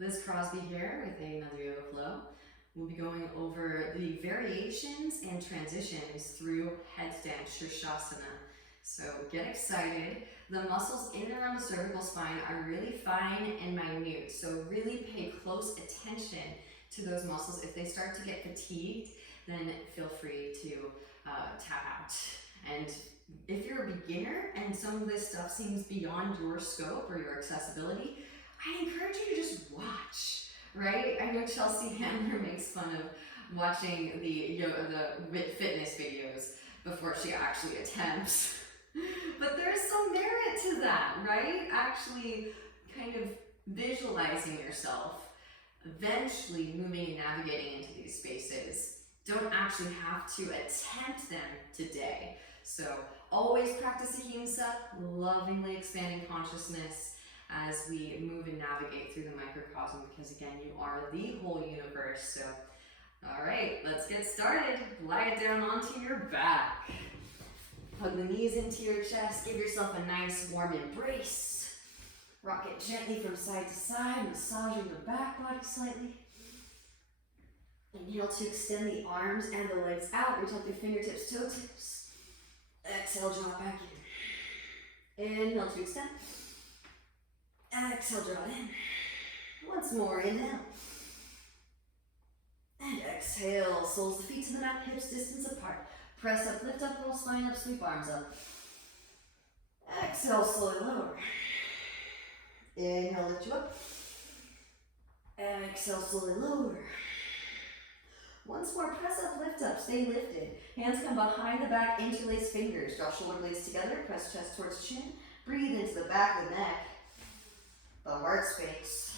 Liz Crosby here with another yoga flow. We'll be going over the variations and transitions through headstand Shirshasana. So get excited. The muscles in and around the cervical spine are really fine and minute. So really pay close attention to those muscles. If they start to get fatigued, then feel free to tap out. And if you're a beginner and some of this stuff seems beyond your scope or your accessibility, I encourage you to just watch, right? I know Chelsea Handler makes fun of watching the fitness videos before she actually attempts. But there's some merit to that, right? Actually kind of visualizing yourself eventually moving and navigating into these spaces. Don't actually have to attempt them today. So always practice ahimsa, lovingly expanding consciousness as we move and navigate through the microcosm, because again, you are the whole universe. So, all right, let's get started. Lie it down onto your back. Hug the knees into your chest. Give yourself a nice warm embrace. Rock it gently from side to side, massaging the back body slightly. Inhale to extend the arms and the legs out. Reach out your fingertips, toe tips. Exhale, drop back in. Inhale to extend. Exhale, draw in. Once more, inhale. And exhale, soles the feet to the mat, hips distance apart. Press up, lift up, roll spine up, sweep arms up. Exhale, slowly lower. Inhale, lift you up. Exhale, slowly lower. Once more, press up, lift up, stay lifted. Hands come behind the back, interlace fingers. Draw shoulder blades together, press chest towards chin. Breathe into the back of the neck. The heart space.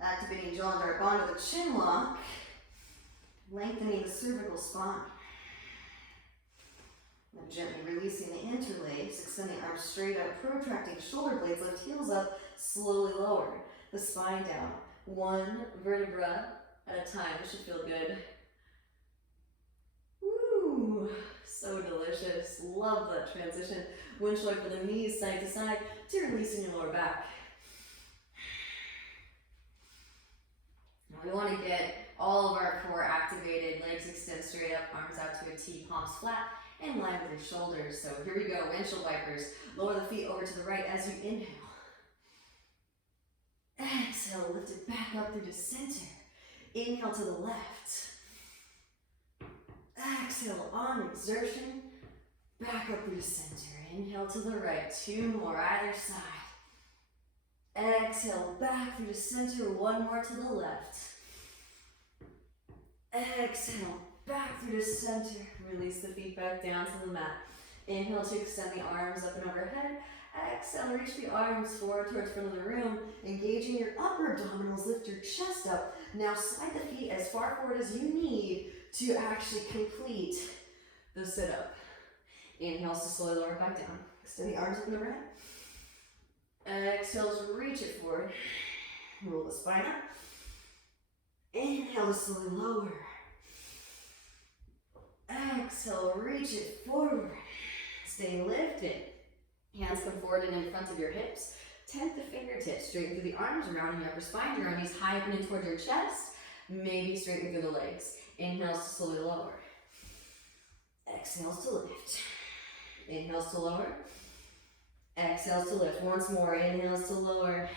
Activating jaw and dart bond to the chin lock. Lengthening the cervical spine. Then gently releasing the interlace, extending arms straight out, protracting shoulder blades, lift heels up, slowly lower the spine down. One vertebra at a time. It should feel good. Woo! So delicious. Love that transition. Windshield for the knees side to side to releasing your lower back. Now we want to get all of our core activated. Legs extend straight up, arms out to a T, palms flat, in line with your shoulders. So here we go, windshield wipers. Lower the feet over to the right as you inhale. Exhale, lift it back up through the center. Inhale to the left. Exhale on exertion. Back up through the center. Inhale to the right. Two more either side. Exhale back through the center. One more to the left. Exhale back through the center. Release the feet back down to the mat. Inhale to extend the arms up and overhead. Exhale, reach the arms forward towards front of the room. Engaging your upper abdominals, lift your chest up. Now slide the feet as far forward as you need to actually complete the sit-up. Inhales to slowly lower back down. Extend the arms up and overhead. Exhales, reach it forward. Roll the spine up. Inhale to slowly lower. Exhale, reach it forward. Stay lifted. Hands come forward and in front of your hips. Tent the fingertips, straighten through the arms, rounding your upper spine. Your knees high up and in toward your chest. Maybe straighten through the legs. Inhales to slowly lower. Exhales to lift. Inhales to lower. Exhales to lift. Once more. Inhales to lower.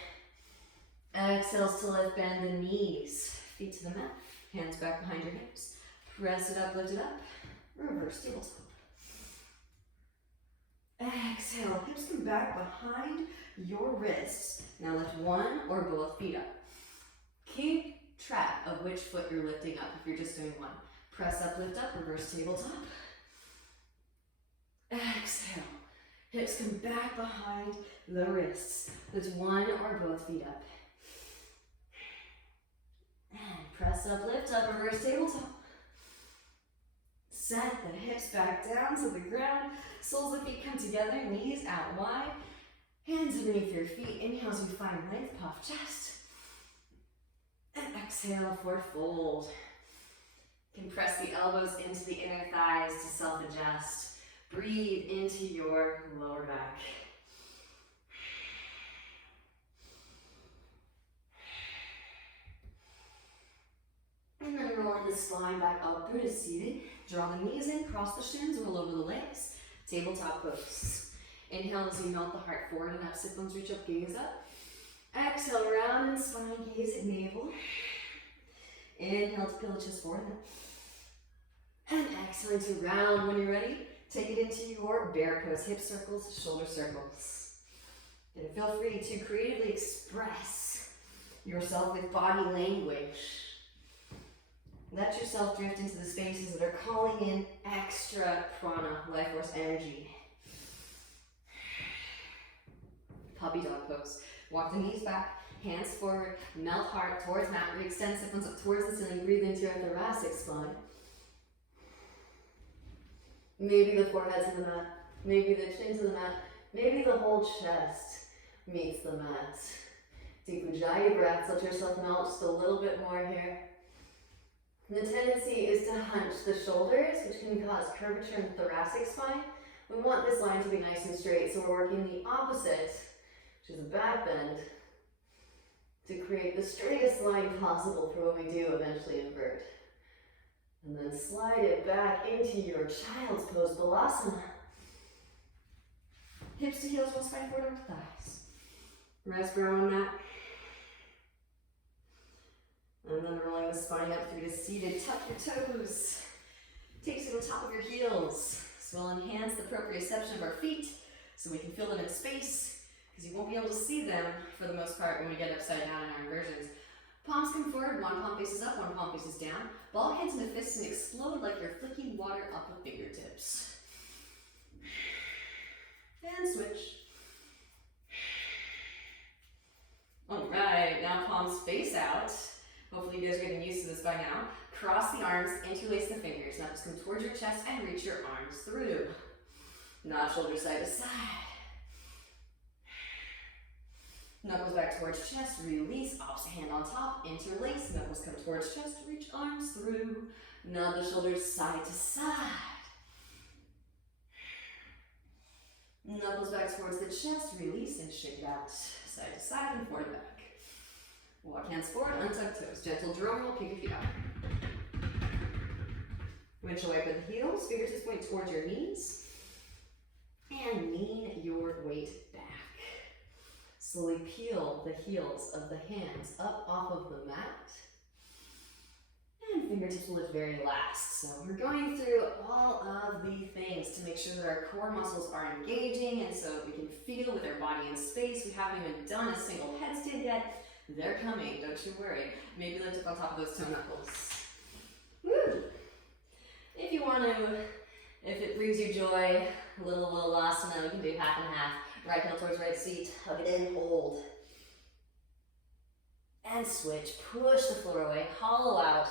Exhales to lift. Bend the knees. Feet to the mat. Hands back behind your hips. Press it up, lift it up. Reverse tabletop. Exhale. Hips come back behind your wrists. Now lift one or both feet up. Keep track of which foot you're lifting up if you're just doing one. Press up, lift up, reverse tabletop. Exhale. Hips come back behind the wrists. Lift one or both feet up. And press up, lift up, reverse tabletop. Set the hips back down to the ground. Soles of feet come together, knees out wide. Hands underneath your feet. Inhale as you find length, puff chest. And exhale, forward fold. Compress the elbows into the inner thighs to self-adjust. Breathe into your lower back. the spine back up through to seated. Draw the knees in, cross the shins, roll over the legs. Tabletop pose. Inhale as you melt the heart forward and up. Sit bones reach up, gaze up. Exhale, round and spine, gaze at navel. Inhale to pillow chest forward and up. And exhale to round. When you're ready, take it into your bear pose. Hip circles, shoulder circles. And feel free to creatively express yourself with body language. Let yourself drift into the spaces that are calling in extra prana, life force energy. Puppy dog pose. Walk the knees back, hands forward, melt heart towards mat, re-extend sit bones up towards the ceiling, breathe into your thoracic spine. Maybe the forehead's in the mat, maybe the chin's in the mat, maybe the whole chest meets the mat. Deep Ujjayi breaths, let yourself melt just a little bit more here. And the tendency is to hunch the shoulders, which can cause curvature in the thoracic spine. We want this line to be nice and straight, so we're working the opposite, which is a back bend, to create the straightest line possible for when we do eventually invert. And then slide it back into your child's pose, Balasana. Hips to heels, one spine forward over thighs. Rest brow on mat. And then rolling the spine up through to seated. Tuck your toes. Take it on top of your heels. So we'll enhance the proprioception of our feet so we can feel them in space, because you won't be able to see them for the most part when we get upside down in our inversions. Palms come forward, one palm faces up, one palm faces down. Ball hands into fists and explode like you're flicking water up with fingertips. And switch. Alright, now palms face out. Hopefully you guys are getting used to this by now. Cross the arms, interlace the fingers. Now just come towards your chest and reach your arms through. Nod shoulder side to side. Knuckles back towards chest, release, opposite hand on top, interlace, knuckles come towards chest, reach arms through. Nod the shoulders side to side. Knuckles back towards the chest, release and shake out side to side and forward and back. Walk hands forward, untuck toes. Gentle drum roll, kick your feet out. Windshield wipe with the heels, fingertips point towards your knees. And lean your weight back. Slowly peel the heels of the hands up off of the mat. And fingertips will lift very last. So we're going through all of the things to make sure that our core muscles are engaging and so we can feel with our body in space. We haven't even done a single headstand yet. They're coming, don't you worry. Maybe lift up on top of those toe knuckles. Woo! If you want to, if it brings you joy, a little asana, we can do half and half. Right heel towards right seat, hug it in, hold. And switch, push the floor away, hollow out.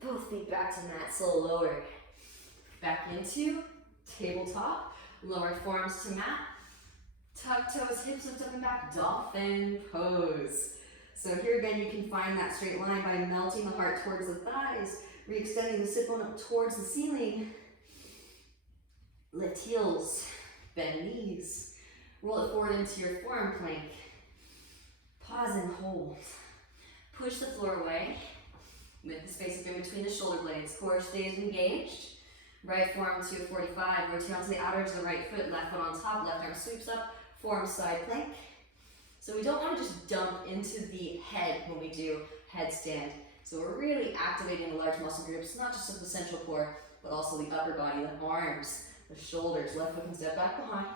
Both feet back to mat, slow lower. Back into tabletop, lower forearms to mat. Tuck toes, hips lift up and back, dolphin pose. So here again, you can find that straight line by melting the heart towards the thighs, re-extending the sit bone up towards the ceiling. Lift heels, bend knees. Roll it forward into your forearm plank. Pause and hold. Push the floor away with the space in between the shoulder blades. Core stays engaged. Right forearm to a 45. Rotate onto the outer edge of the right foot. Left foot on top. Left arm sweeps up. Forearm side plank. So we don't want to just dump into the head when we do headstand. So we're really activating the large muscle groups, not just of the central core, but also the upper body, the arms, the shoulders. Left foot can step back behind.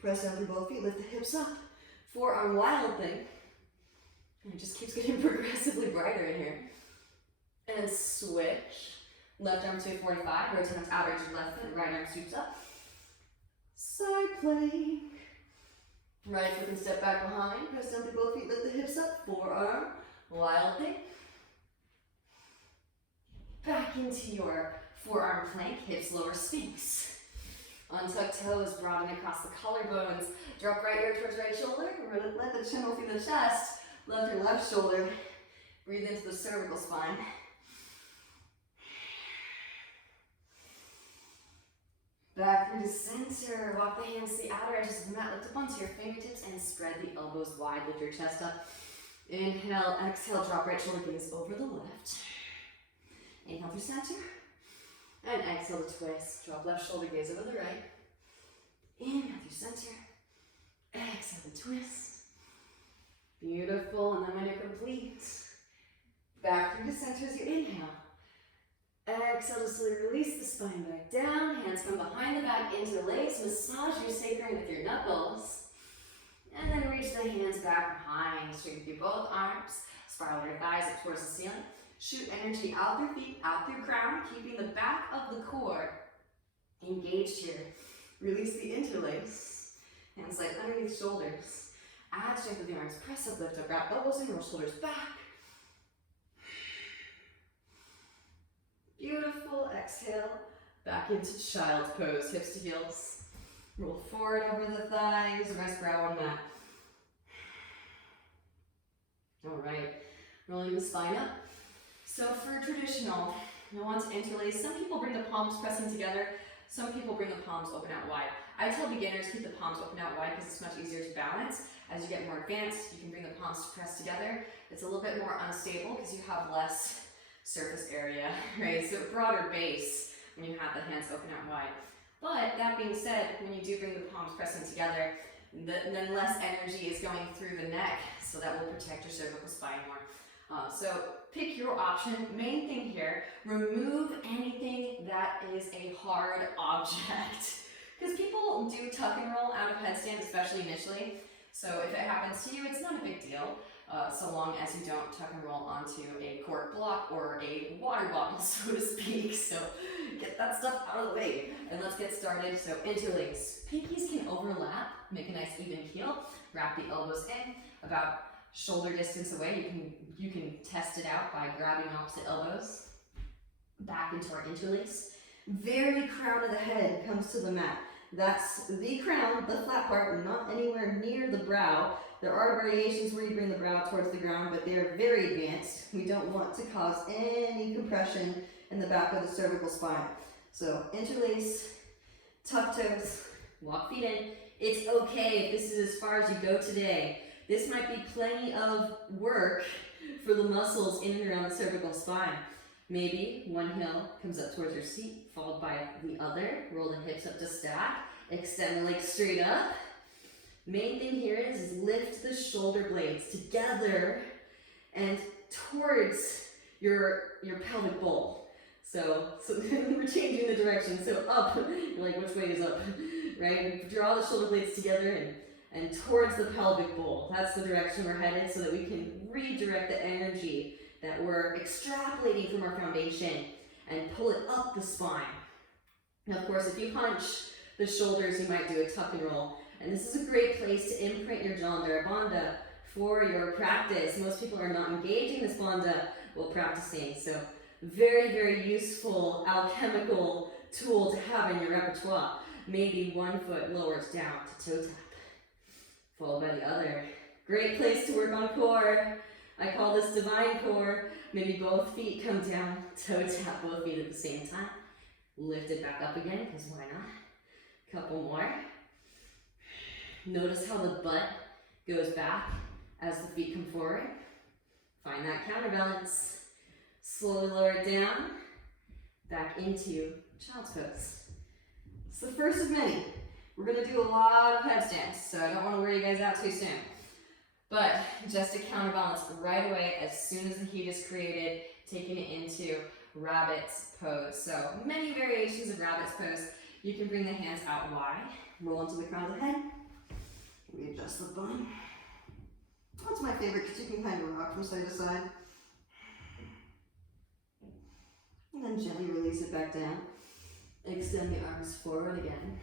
Press down through both feet. Lift the hips up. Forearm wild thing. And it just keeps getting progressively brighter in here. And switch. Left arm to a 45. Rotate onto outer edge of left foot. Right arm sweeps up. Side plank. Right foot can step back behind. Press down through both feet. Lift the hips up. Forearm wild thing. Back into your forearm plank. Hips lower, sphinx. Untuck toes, broaden across the collarbones. Drop right ear towards right shoulder. Let the chin roll through the chest. Left your left shoulder. Breathe into the cervical spine. Back through the center. Walk the hands to the outer edges of the mat. Lift up onto your fingertips and spread the elbows wide. Lift your chest up. Inhale, exhale, drop right shoulder gaze over the left. Inhale through center. And exhale to twist. Drop left shoulder gaze over the right. Inhale through center. Exhale to twist. Beautiful. And then when you're complete, back through to center as you inhale. Exhale to slowly release the spine back down. Hands come behind the back, interlace. Massage your sacrum with your knuckles. And then reach the hands back behind. Straighten through both arms. Spiral your thighs up towards the ceiling. Shoot energy out through feet, out through crown, keeping the back of the core engaged here. Release the interlace. Hands slide underneath shoulders. Add strength with the arms. Press up, lift up, grab elbows and roll shoulders back. Beautiful. Exhale. Back into child's pose. Hips to heels. Roll forward over the thighs. Rest brow on mat. All right. Rolling the spine up. So for traditional, I want to interlace. Some people bring the palms pressing together. Some people bring the palms open out wide. I tell beginners keep the palms open out wide because it's much easier to balance. As you get more advanced, you can bring the palms to press together. It's a little bit more unstable because you have less surface area, right? So broader base when you have the hands open out wide. But that being said, when you do bring the palms pressing together, then less energy is going through the neck, so that will protect your cervical spine more. So pick your option. Main thing here, remove anything that is a hard object. Because people do tuck and roll out of headstand, especially initially. So if it happens to you, it's not a big deal. So long as you don't tuck and roll onto a cork block or a water bottle, so to speak. So get that stuff out of the way. And let's get started. So interlace. Pinkies can overlap, make a nice even heel. Wrap the elbows in about shoulder distance away. You can test it out by grabbing opposite elbows. Back into our interlace. Very crown of the head comes to the mat. That's the crown, the flat part, not anywhere near the brow. There are variations where you bring the brow towards the ground, but they are very advanced. We don't want to cause any compression in the back of the cervical spine. So interlace, tuck toes, walk feet in. It's okay if this is as far as you go today. This might be plenty of work for the muscles in and around the cervical spine. Maybe one heel comes up towards your seat, followed by the other. Roll the hips up to stack. Extend the legs straight up. Main thing here is lift the shoulder blades together and towards your pelvic bowl. So we're changing the direction. So up, you're like, which way is up? Right? Draw the shoulder blades together and towards the pelvic bowl. That's the direction we're headed so that we can redirect the energy that we're extrapolating from our foundation and pull it up the spine. Now, of course, if you hunch the shoulders, you might do a tuck and roll. And this is a great place to imprint your Jalandhara Bandha for your practice. Most people are not engaging this Bandha while practicing. So very, very useful alchemical tool to have in your repertoire. Maybe one foot lowers down to toe tap, followed by the other. Great place to work on core. I call this divine core. Maybe both feet come down, toe tap both feet at the same time. Lift it back up again, because why not? Couple more. Notice how the butt goes back as the feet come forward. Find that counterbalance. Slowly lower it down, back into child's pose. It's the first of many. We're gonna do a lot of headstands, so I don't wanna wear you guys out too soon. But just to counterbalance right away, as soon as the heat is created, taking it into rabbit's pose. So many variations of rabbit's pose. You can bring the hands out wide, roll into the crown of the head, readjust the bum. That's my favorite because you can kind of rock from side to side. And then gently release it back down. Extend the arms forward again.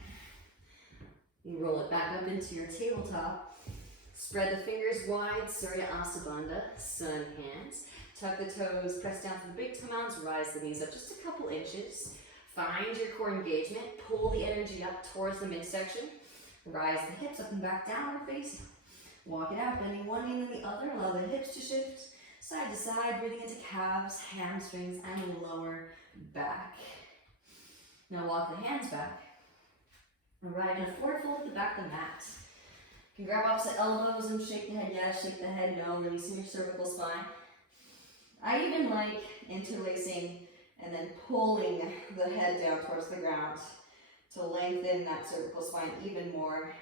You roll it back up into your tabletop. Spread the fingers wide, Surya Asabandha, sun hands. Tuck the toes, press down to the big toe mounds, rise the knees up just a couple inches. Find your core engagement, pull the energy up towards the midsection. Rise the hips up and back, downward facing. Walk it out, bending one knee and the other, allow the hips to shift side to side, breathing into calves, hamstrings, and lower back. Now walk the hands back. Arrive in a forward fold at the back of the mat. You can grab opposite elbows and shake the head yes, shake the head no, releasing your cervical spine. I even like interlacing and then pulling the head down towards the ground to lengthen that cervical spine even more.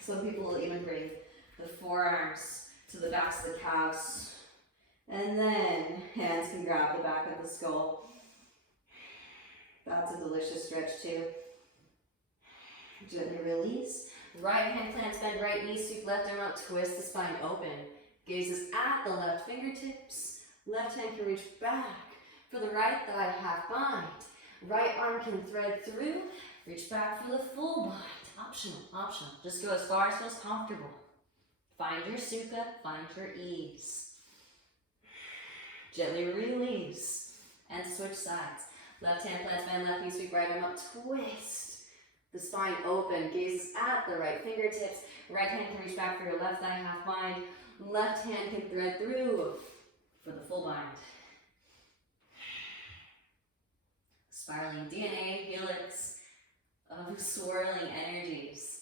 Some people will even bring the forearms to the backs of the calves. And then hands can grab the back of the skull. That's a delicious stretch too. Gently release. Right hand plants, bend right knee, sweep left arm out, twist the spine open. Gazes at the left fingertips. Left hand can reach back for the right thigh, half bind. Right arm can thread through, reach back for the full bind. Optional, optional. Just go as far as feels comfortable. Find your sukha, find your ease. Gently release and switch sides. Left hand plants, bend left knee, sweep right arm up, twist. The spine open, gaze at the right fingertips. Right hand can reach back for your left thigh, half bind. Left hand can thread through for the full bind. Spiraling DNA, helix of swirling energies.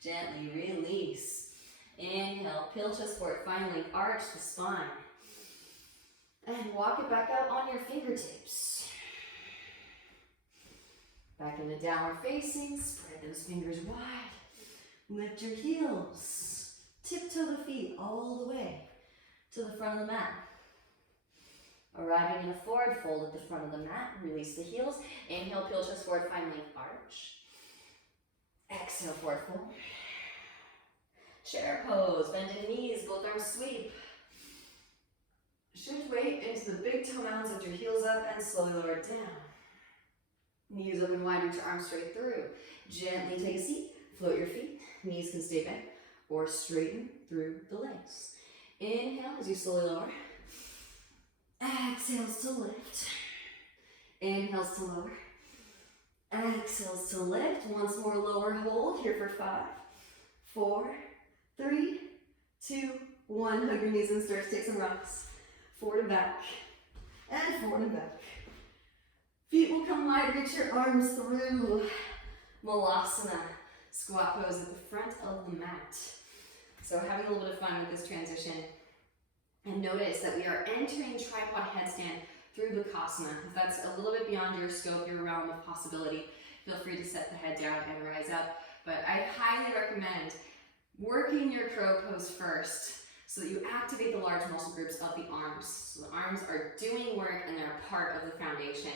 Gently release. Inhale, peel chest forward, finally arch the spine. And walk it back out on your fingertips. Back into downward facing, spread those fingers wide. Lift your heels. Tiptoe the feet all the way to the front of the mat. Arriving in a forward fold at the front of the mat, release the heels. Inhale, peel chest forward, finally arch. Exhale, forward fold. Chair pose, bended knees, both arms sweep. Shift weight into the big toe mounds, lift your heels up and slowly lower it down. Knees open wide, reach your arms straight through. Gently take a seat, float your feet. Knees can stay bent or straighten through the legs. Inhale as you slowly lower. Exhales to lift. Inhales to lower. Exhales to lift. Once more, lower hold here for 5, 4, 3, 2, 1. Hug your knees and stretch. Take some rocks. Forward and back. And forward and back. Feet will come wide. Reach your arms through. Malasana. Squat pose at the front of the mat. So having a little bit of fun with this transition. And notice that we are entering tripod headstand through Bakasana. If that's a little bit beyond your scope, your realm of possibility, feel free to set the head down and rise up. But I highly recommend working your crow pose first so that you activate the large muscle groups of the arms. So the arms are doing work and they're a part of the foundation.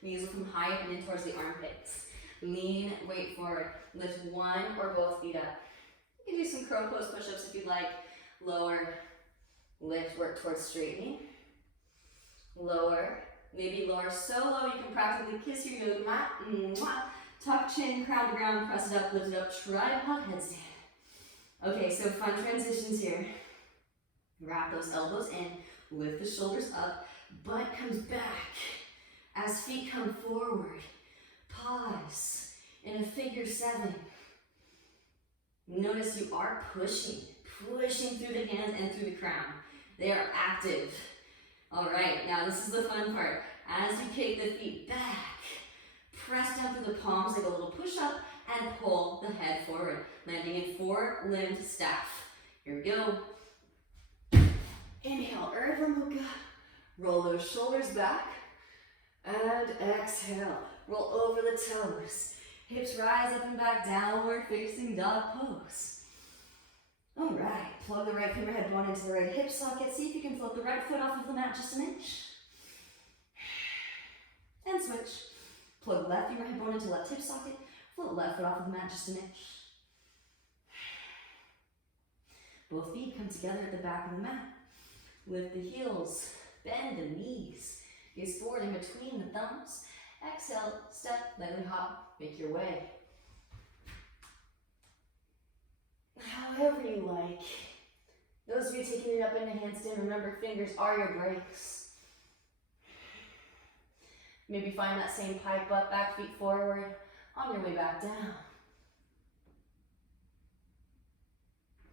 Knees will come high up and in towards the armpits. Lean, weight forward. Lift one or both feet up. You can do some crow pose push-ups if you'd like. Lower. Lift, work towards straightening. Lower, maybe lower so low you can practically kiss your yoga mat. Mwah. Tuck chin, crown to ground, press it up, lift it up, tripod headstand. Okay, so fun transitions here. Wrap those elbows in, lift the shoulders up, butt comes back as feet come forward. Pause in a figure 7. Notice you are pushing through the hands and through the crown. They are active. All right, now this is the fun part. As you kick the feet back, press down through the palms like a little push up and pull the head forward, landing in 4-limbed staff. Here we go. Inhale, Urdhva Mukha. Roll those shoulders back. And exhale, roll over the toes. Hips rise up and back, downward facing dog pose. All right, plug the right femur head bone into the right hip socket. See if you can float the right foot off of the mat just an inch. And switch. Plug left femur head bone into left hip socket. Float left foot off of the mat just an inch. Both feet come together at the back of the mat. Lift the heels, bend the knees. Gaze forward in between the thumbs. Exhale, step, lightly hop, make your way. However you like. Those of you taking it up into handstand, remember fingers are your brakes. Maybe find that same pike butt, back feet forward, on your way back down.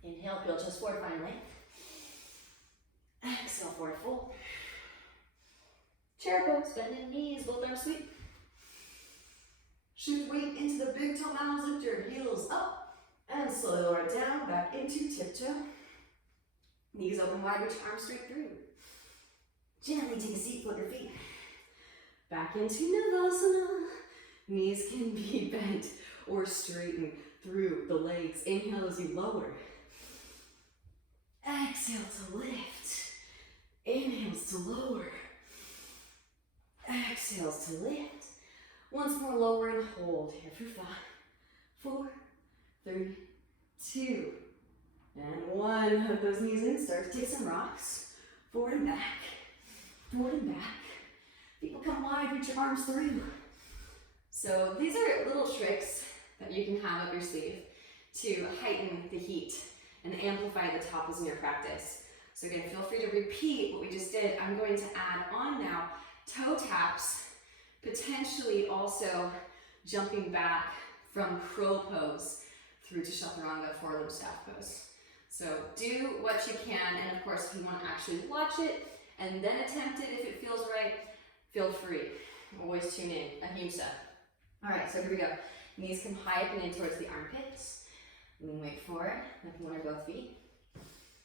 Inhale, peel chest forward, find length. Exhale, forward fold. Chair pose, bending knees, both arms sweep. Shift weight into the big toe mounds, lift your heels up And slowly lower it down, back into tiptoe. Knees open wide, reach arms straight through. Gently take a seat, flip your feet. Back into Navasana. Knees can be bent or straightened through the legs. Inhale as you lower. Exhale to lift. Inhales to lower. Exhales to lift. Once more, lower and hold here for 5, 4, 3, 2, and 1. Hook those knees in. Start to take some rocks. Forward and back. Forward and back. Feet will come wide. Reach your arms through. So these are little tricks that you can have up your sleeve to heighten the heat and amplify the topless in your practice. So again, feel free to repeat what we just did. I'm going to add on now toe taps, potentially also jumping back from crow pose through to chaturanga, forelimb staff pose. So do what you can, and of course if you want to actually watch it and then attempt it if it feels right, feel free. Always tune in, ahimsa. Alright, so here we go. Knees come high up and in towards the armpits. Lean weight forward, lift one or both feet.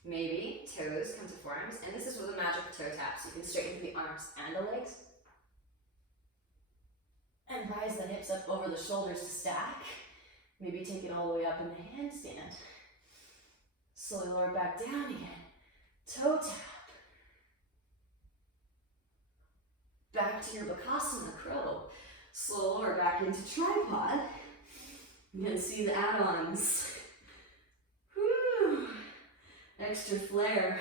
Maybe toes come to forearms, and this is with the magic of toe taps. You can straighten the arms and the legs. And rise the hips up over the shoulders to stack. Maybe take it all the way up in the handstand. Slowly lower back down again. Toe tap. Back to your Bakasana crow. Slow lower back into tripod. You can see the add-ons. Whew. Extra flare.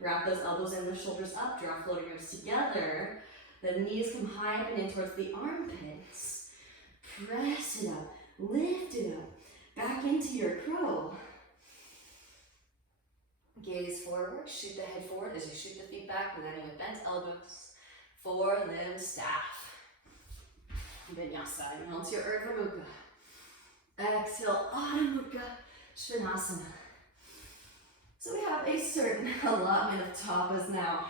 Wrap those elbows in, the shoulders up, draw floating ribs together. The knees come high up and in towards the armpits. Press it up, lift it up, back into your crow. Gaze forward, shoot the head forward as you shoot the feet back, landing with bent elbows. Forelimb staff. Vinyasa, inhale to your Urdhva Mukha. Exhale, Adho Mukha Svanasana. So we have a certain allotment of tapas now.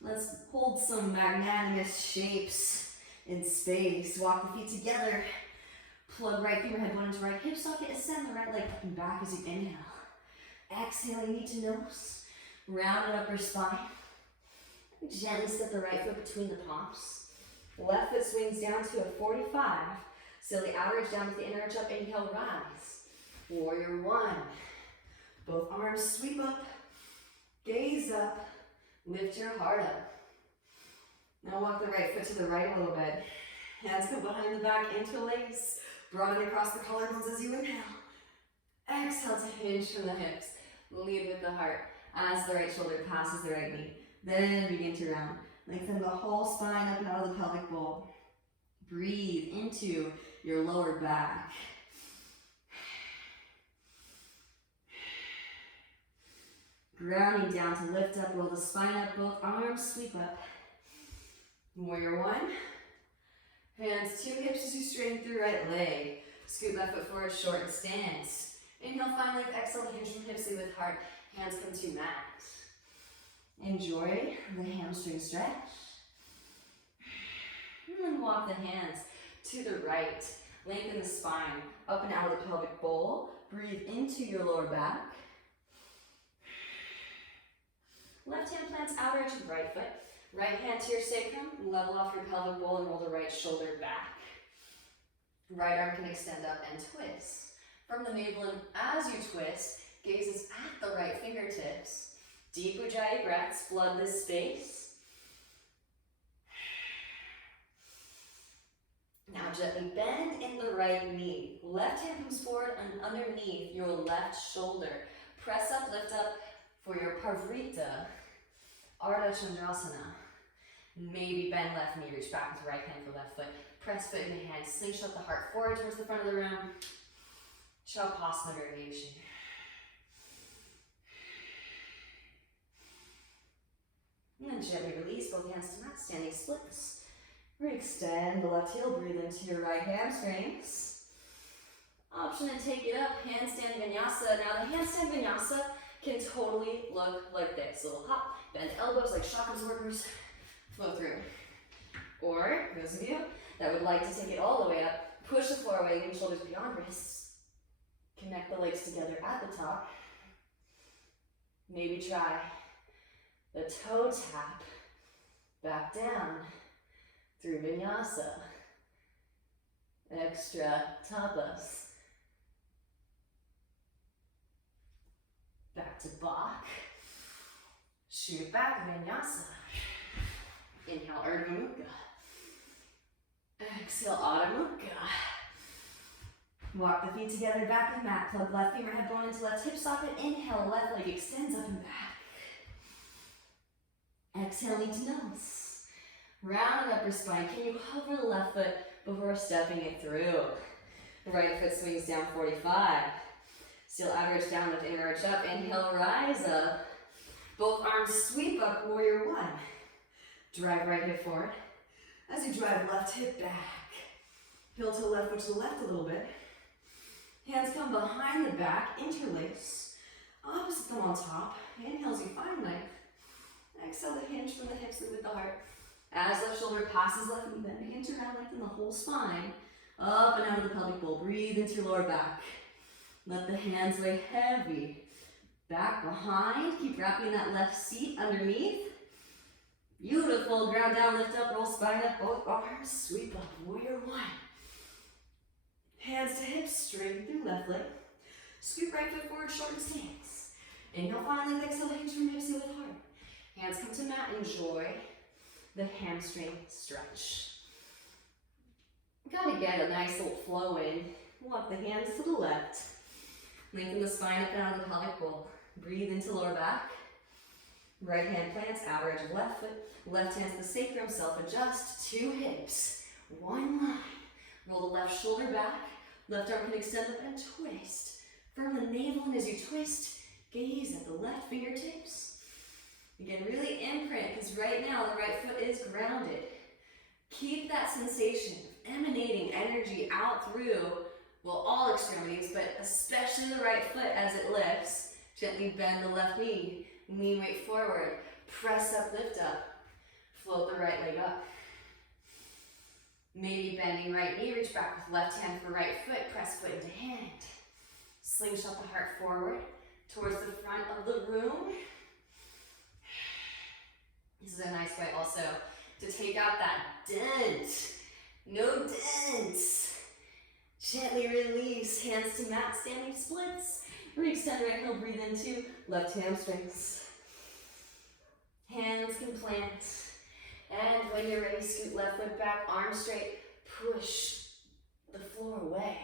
Let's hold some magnanimous shapes in space. Walk the feet together. Plug right femur head bone into right hip socket. Ascend the right leg up and back as you inhale. Exhale, knee to nose. Rounded upper spine. Gently step the right foot between the palms. Left foot swings down to a 45. Silly outer edge down to the inner edge up. Inhale, rise. Warrior one. Both arms sweep up. Gaze up. Lift your heart up. Now walk the right foot to the right a little bit. Hands go behind the back, interlace. Broaden across the collarbones as you inhale. Exhale to hinge from the hips. Lead with the heart as the right shoulder passes the right knee. Then begin to round. Lengthen the whole spine up and out of the pelvic bowl. Breathe into your lower back. Grounding down to lift up, roll the spine up, both arms sweep up. Warrior one. Hands to hips as you straighten through right leg. Scoot left foot forward, short stance. Inhale, finally, exhale to hinge from hips, lead with heart. Hands come to mat. Enjoy the hamstring stretch. And then walk the hands to the right. Lengthen the spine, up and out of the pelvic bowl. Breathe into your lower back. Left hand plants outer edge of right foot. Right hand to your sacrum. Level off your pelvic bowl and roll the right shoulder back. Right arm can extend up and twist. From the navel in, as you twist, gazes at the right fingertips. Deep Ujjayi breaths, flood this space. Now gently bend in the right knee. Left hand comes forward and underneath your left shoulder. Press up, lift up for your Parvrita, Ardha Chandrasana. Maybe bend left knee, reach back with right hand for left foot. Press foot into hand, slingshot the heart forward towards the front of the room. Shavasana variation. And then gently release both hands to mat, standing splits. Re-extend the left heel, breathe into your right hamstrings. Option to take it up, handstand vinyasa. Now the handstand vinyasa can totally look like this. A little hop, bend elbows like chakras workers, flow through. Or, those of you that would like to take it all the way up, push the floor away, lean shoulders beyond wrists. Connect the legs together at the top. Maybe try the toe tap back down through vinyasa. Extra tapas. Back to Bach. Shoot back, vinyasa. Inhale, Urdhva Mukha. Exhale, Adho Mukha. Walk the feet together, back and mat. Plug left femur head bone into left hip socket. Inhale, left leg extends up and back. Exhale, knee to nose. Round and upper spine. Can you hover the left foot before stepping it through? Right foot swings down 45. Still average down, lift, inner arch up. Inhale, rise up. Both arms sweep up, warrior one. Drive right hip forward. As you drive left hip back. Heel to left, foot to the left a little bit. Hands come behind the back, interlace. Opposite thumb on top. Inhale as you find length. Exhale to hinge from the hips, lead with the heart. As left shoulder passes left knee, then begin to round lengthen the whole spine. Up and out of the pelvic bowl. Breathe into your lower back. Let the hands weigh heavy. Back behind. Keep wrapping that left seat underneath. Beautiful. Ground down, lift up, roll spine up, both arms. Sweep up, warrior one. Hands to hips, straighten through left leg. Scoop right foot forward, shorten stance. Inhale, finally, exhale, hinge from hips, with heart. Hands come to mat, enjoy the hamstring stretch. Gotta get a nice little flow in. Walk the hands to the left. Lengthen the spine up and out of the pelvic bowl. Breathe into lower back. Right hand plants, average of left foot. Left hand to the sacrum, self-adjust. Two hips, one line. Roll the left shoulder back. Left arm can extend up and twist. Firm the navel, and as you twist, gaze at the left fingertips. Again, really imprint, because right now the right foot is grounded. Keep that sensation of emanating energy out through, well, all extremities, but especially the right foot as it lifts. Gently bend the left knee, lean weight forward, press up, lift up, float the right leg up. Maybe bending right knee, reach back with left hand for right foot, press foot into hand. Slingshot the heart forward towards the front of the room. This is a nice way also to take out that dent. No dents. Gently release, hands to mat, standing splits. Re-extend right heel, breathe into left hamstrings. Hands can plant. And when you're ready, scoot left foot back, arms straight, push the floor away.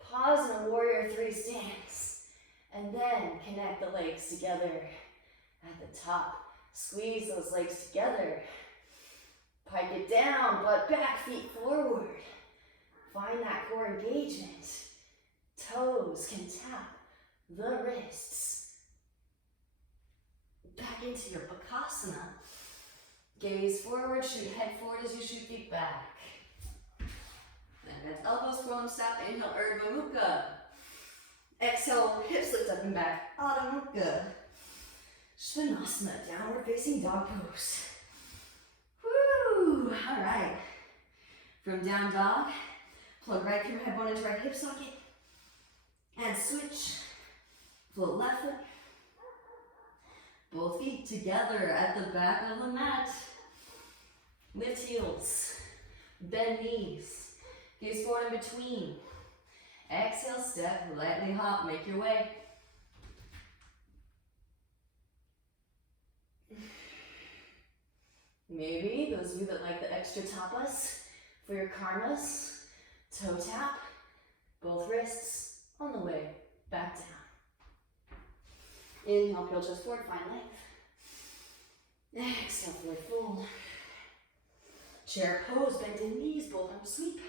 Pause in a warrior three stance. And then connect the legs together at the top. Squeeze those legs together. Pike it down, butt back, feet forward. Find that core engagement. Toes can tap the wrists. Back into your Bakasana. Gaze forward, shoot head forward as you shoot feet back. And elbows curl and stop. Inhale, Urdhva Mukha. Exhale, hips lift up and back. Adho Mukha. Svanasana, downward facing dog pose. Woo! All right. From down dog, plug right femur head bone into right hip socket. And switch. Float left foot. Both feet together at the back of the mat. Lift heels. Bend knees. Gaze forward in between. Exhale, step, lightly hop, make your way. Maybe those of you that like the extra tapas for your karmas, toe tap, both wrists on the way back down. Inhale, peel chest forward, find length. Exhale, forward fold. Chair pose, bending knees, both arms sweep.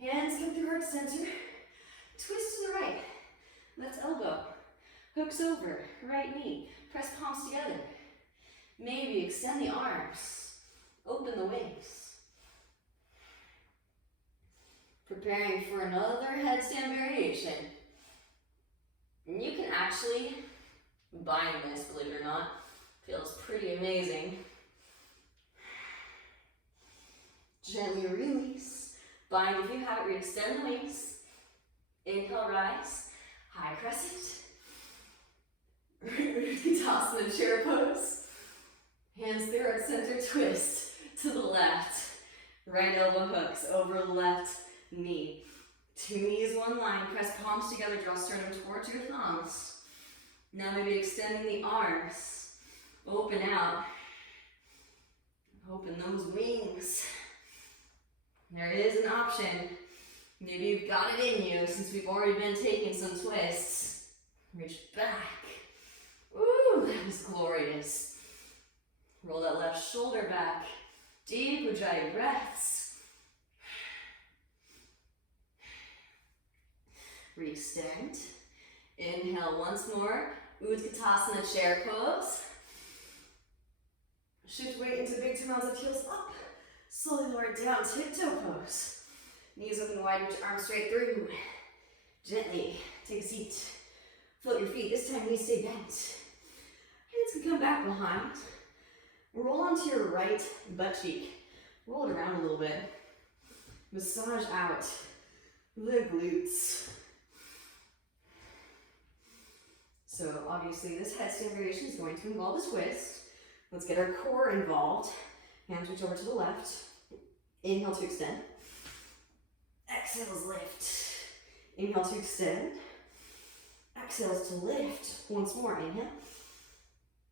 Hands come through heart center. Twist to the right. Left elbow. Hooks over. Right knee. Press palms together. Maybe extend the arms. Open the wings. Preparing for another headstand variation. And you can actually bind this, believe it or not. Feels pretty amazing. Gently release. Bind if you have it, re-extend the wings. Inhale, rise. High crescent. Utkatasana chair pose. Hands there at center, twist to the left. Right elbow hooks over left knee. Two knees, one line. Press palms together, draw sternum towards your thumbs. Now maybe extending the arms. Open out. Open those wings. There is an option. Maybe you've got it in you since we've already been taking some twists. Reach back. Ooh, that was glorious. Roll that left shoulder back. Deep Ujjayi breaths. Re-extend. Inhale once more. Utkatasana chair pose. Shift weight into big toe rounds of heels up. Slowly lower it down, tiptoe pose. Knees open wide, reach arms straight through. Gently take a seat. Float your feet. This time knees stay bent. Hands can come back behind. Roll onto your right butt cheek. Roll it around a little bit. Massage out the glutes. So obviously this headstand variation is going to involve a twist. Let's get our core involved. Hands reach over to the left. Inhale to extend. Exhales, lift. Inhale to extend. Exhales to lift. Once more, inhale.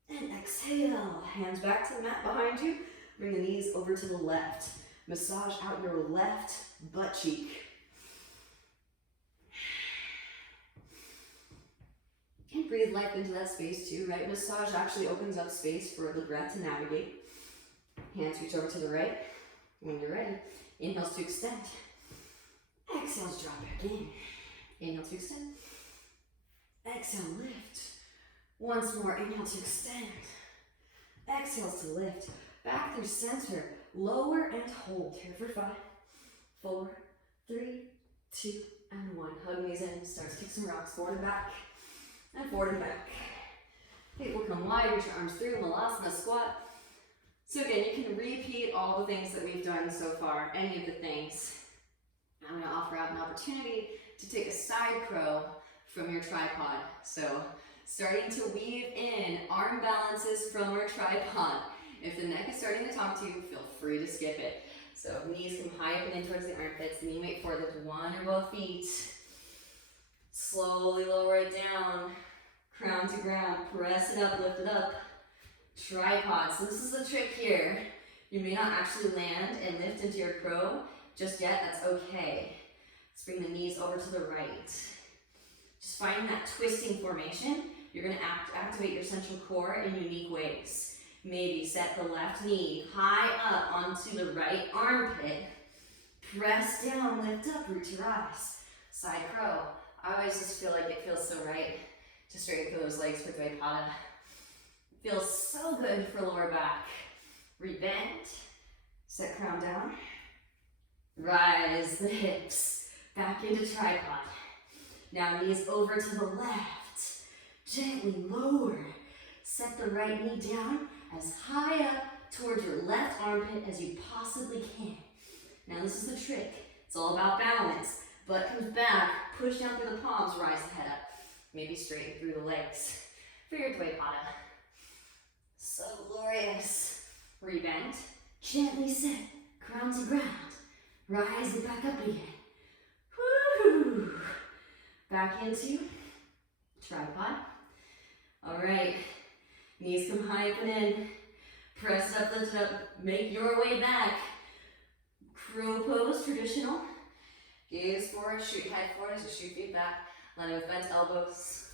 And exhale. Hands back to the mat behind you. Bring the knees over to the left. Massage out your left butt cheek. And breathe life into that space too, right? Massage actually opens up space for the breath to navigate. Hands reach over to the right. When you're ready, inhales to extend. Exhales, drop back in. Inhale to extend. Exhale, lift. Once more, inhale to extend. Exhales to lift. Back through center. Lower and hold. Here for 5, 4, 3, 2, and 1. Hug knees in. Start to kick some rocks forward and back. And forward and back. Feet will come wide, reach your arms through, Malasana squat. So again, you can repeat all the things that we've done so far, any of the things. I'm going to offer out an opportunity to take a side crow from your tripod. So starting to weave in arm balances from our tripod. If the neck is starting to talk to you, feel free to skip it. So knees come high up and in towards the armpits, knee weight forward with one or both feet. Slowly lower it down, crown to ground, press it up, lift it up. Tripod. So this is the trick here. You may not actually land and lift into your crow just yet. That's okay. Let's bring the knees over to the right. Just finding that twisting formation. You're going to activate your central core in unique ways. Maybe set the left knee high up onto the right armpit. Press down, lift up, root your eyes. Side crow. I always just feel like it feels so right to straighten through those legs for Dvaipada. Feels so good for lower back. Rebend, set crown down. Rise the hips, back into tripod. Now knees over to the left. Gently lower. Set the right knee down as high up towards your left armpit as you possibly can. Now this is the trick. It's all about balance. Butt comes back, push down through the palms, rise the head up. Maybe straighten through the legs for your Dvaipada. So glorious. Rebend, gently sit, crown to ground. Rise it back up again. Woo! Back into tripod. All right, knees come high up and in. Press up, lift it up, make your way back. Crow pose, traditional. Gaze forward, shoot head forward as you shoot feet back. Landing with bent elbows.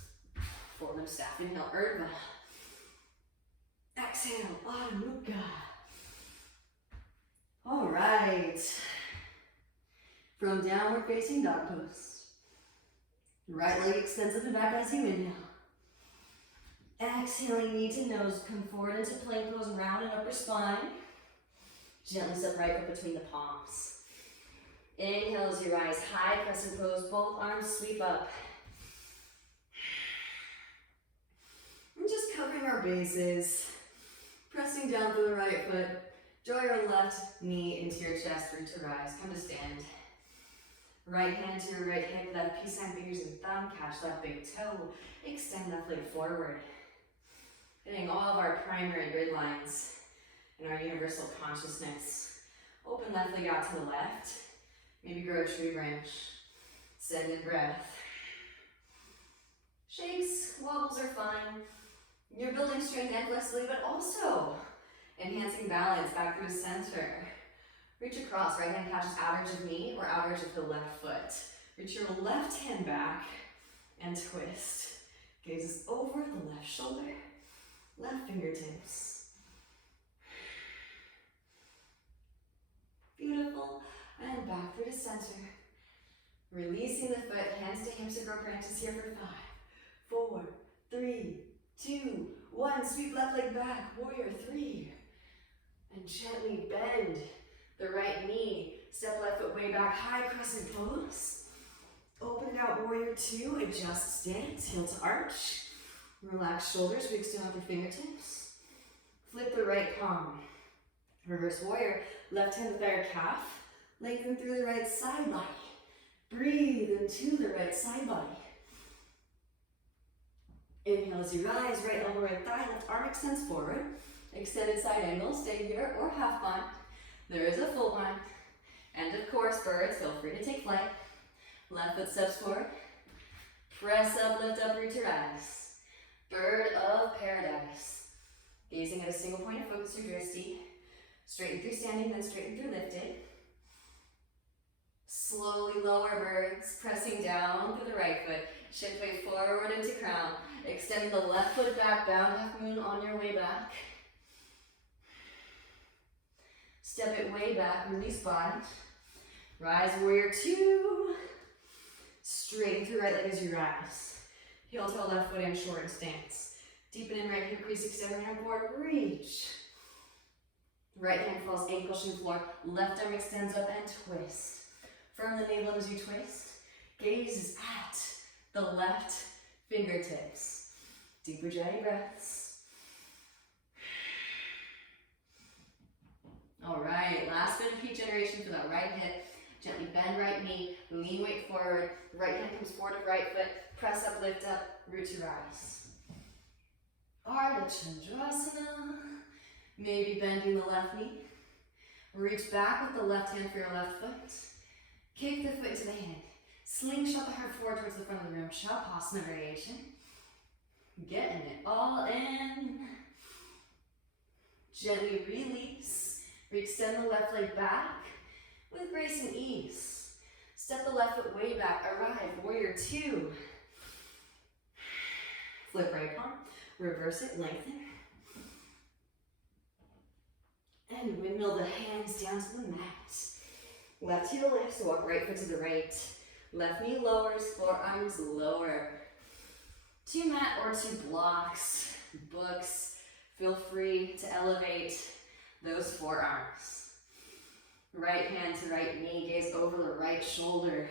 Forward limb staff. Inhale, Urdhva. Exhale, Adho Mukha. All right. From downward facing dog pose. Right leg extends up and back as you inhale. Exhaling, knee to nose. Come forward into plank pose, round and upper spine. Gently step right up between the palms. Inhale as you rise, high crescent pose, both arms sweep up. And just covering our bases, pressing down through the right foot, draw your left knee into your chest, root to rise, come to stand. Right hand to your right hip, left peace sign, fingers and thumb, catch left big toe, extend left leg forward. Hitting all of our primary grid lines in our universal consciousness. Open left leg out to the left. Maybe grow a tree branch. Send in breath. Shakes, wobbles are fun. You're building strength and flexibility, but also enhancing balance back through center. Reach across, right hand catches outer edge of knee or outer edge of the left foot. Reach your left hand back and twist. Gazes over the left shoulder, left fingertips. Beautiful. And back through to center. Releasing the foot, hands to hips and grow branches here for 5, 4, 3, 2, 1. Sweep left leg back, warrior 3. And gently bend the right knee. Step left foot way back, high crescent pose. Open it out, warrior 2. Adjust stance, heel to arch. Relax shoulders, reach down with your fingertips. Flip the right palm. Reverse warrior, left hand to thigh or calf. Lengthen through the right side body. Breathe into the right side body. Inhale as you rise, right elbow, right thigh, left arm extends forward. Extended side angle, stay here or half bind. There is a full bind. And of course, birds, feel free to take flight. Left foot steps forward. Press up, lift up, root to rise. Bird of paradise. Gazing at a single point of focus, your drishti. Straighten through standing, then straighten through lifted. Slowly lower birds, pressing down through the right foot. Shift weight forward into crown. Extend the left foot back, bound half moon on your way back. Step it way back, release bind. Rise, warrior 2. Straighten through right leg as you rise. Heel toe left foot and shorten stance. Deepen in right hip crease, extend right hand forward, reach. Right hand falls, ankle shin floor. Left arm extends up and twist. Firm the navel as you twist. Gaze is at the left fingertips. Deep Ujjayi breaths. All right, last bit of heat generation for that right hip. Gently bend right knee, lean weight forward. Right hand comes forward to right foot. Press up, lift up, root to rise. Ardha Chandrasana. Maybe bending the left knee. Reach back with the left hand for your left foot. Kick the foot to the hand. Slingshot the heart forward towards the front of the room. Shavasana variation. Getting it all in. Gently release. Re-extend the left leg back with grace and ease. Step the left foot way back. Arrive. Warrior 2. Flip right palm. Reverse it. Lengthen. And windmill the hands down to the mat. Left heel lifts, walk right foot to the right. Left knee lowers, forearms lower. 2 mat or 2 blocks, books. Feel free to elevate those forearms. Right hand to right knee, gaze over the right shoulder.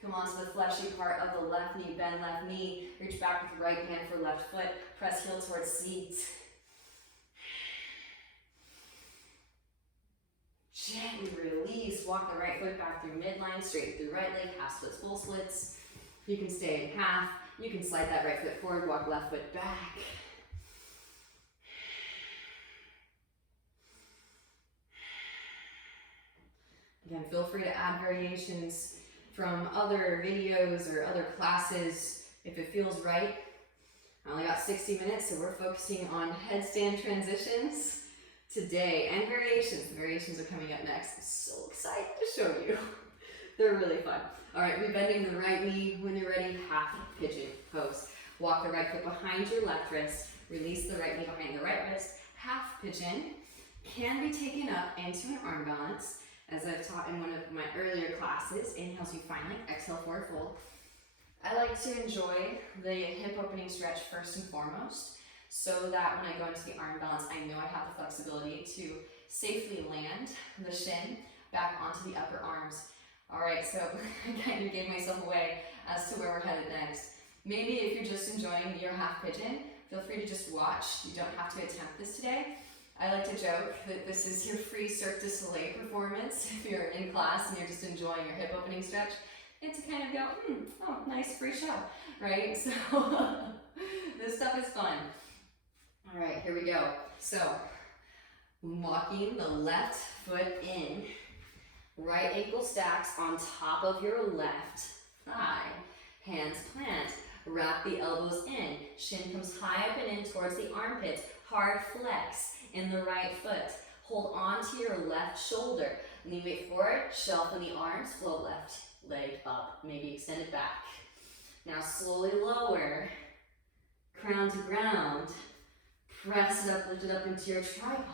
Come on to the fleshy part of the left knee, bend left knee. Reach back with right hand for left foot. Press heel towards seat. Gently release, walk the right foot back through midline, straight through right leg, half splits, full splits. You can stay in half. You can slide that right foot forward, walk left foot back. Again, feel free to add variations from other videos or other classes if it feels right. I only got 60 minutes, so we're focusing on headstand transitions today, and variations. The variations are coming up next. I'm so excited to show you. They're really fun. All right, rebending the right knee. When you're ready, half pigeon pose. Walk the right foot behind your left wrist. Release the right knee behind the right wrist. Half pigeon can be taken up into an arm balance, as I've taught in one of my earlier classes. Inhale as you find length, exhale forward fold. I like to enjoy the hip opening stretch first and foremost, so that when I go into the arm balance, I know I have the flexibility to safely land the shin back onto the upper arms. All right, so I kind of gave myself away as to where we're headed next. Maybe if you're just enjoying your half pigeon, feel free to just watch. You don't have to attempt this today. I like to joke that this is your free Cirque du Soleil performance. If you're in class and you're just enjoying your hip opening stretch, and to kind of go, oh, nice free show, right? So this stuff is fun. All right, here we go. So walking the left foot in, right ankle stacks on top of your left thigh, hands plant, wrap the elbows in, shin comes high up and in towards the armpits, hard flex in the right foot, hold on to your left shoulder, lean weight forward, shelf in the arms, float left leg up, maybe extend it back. Now slowly lower, crown to ground, press it up, lift it up into your tripod.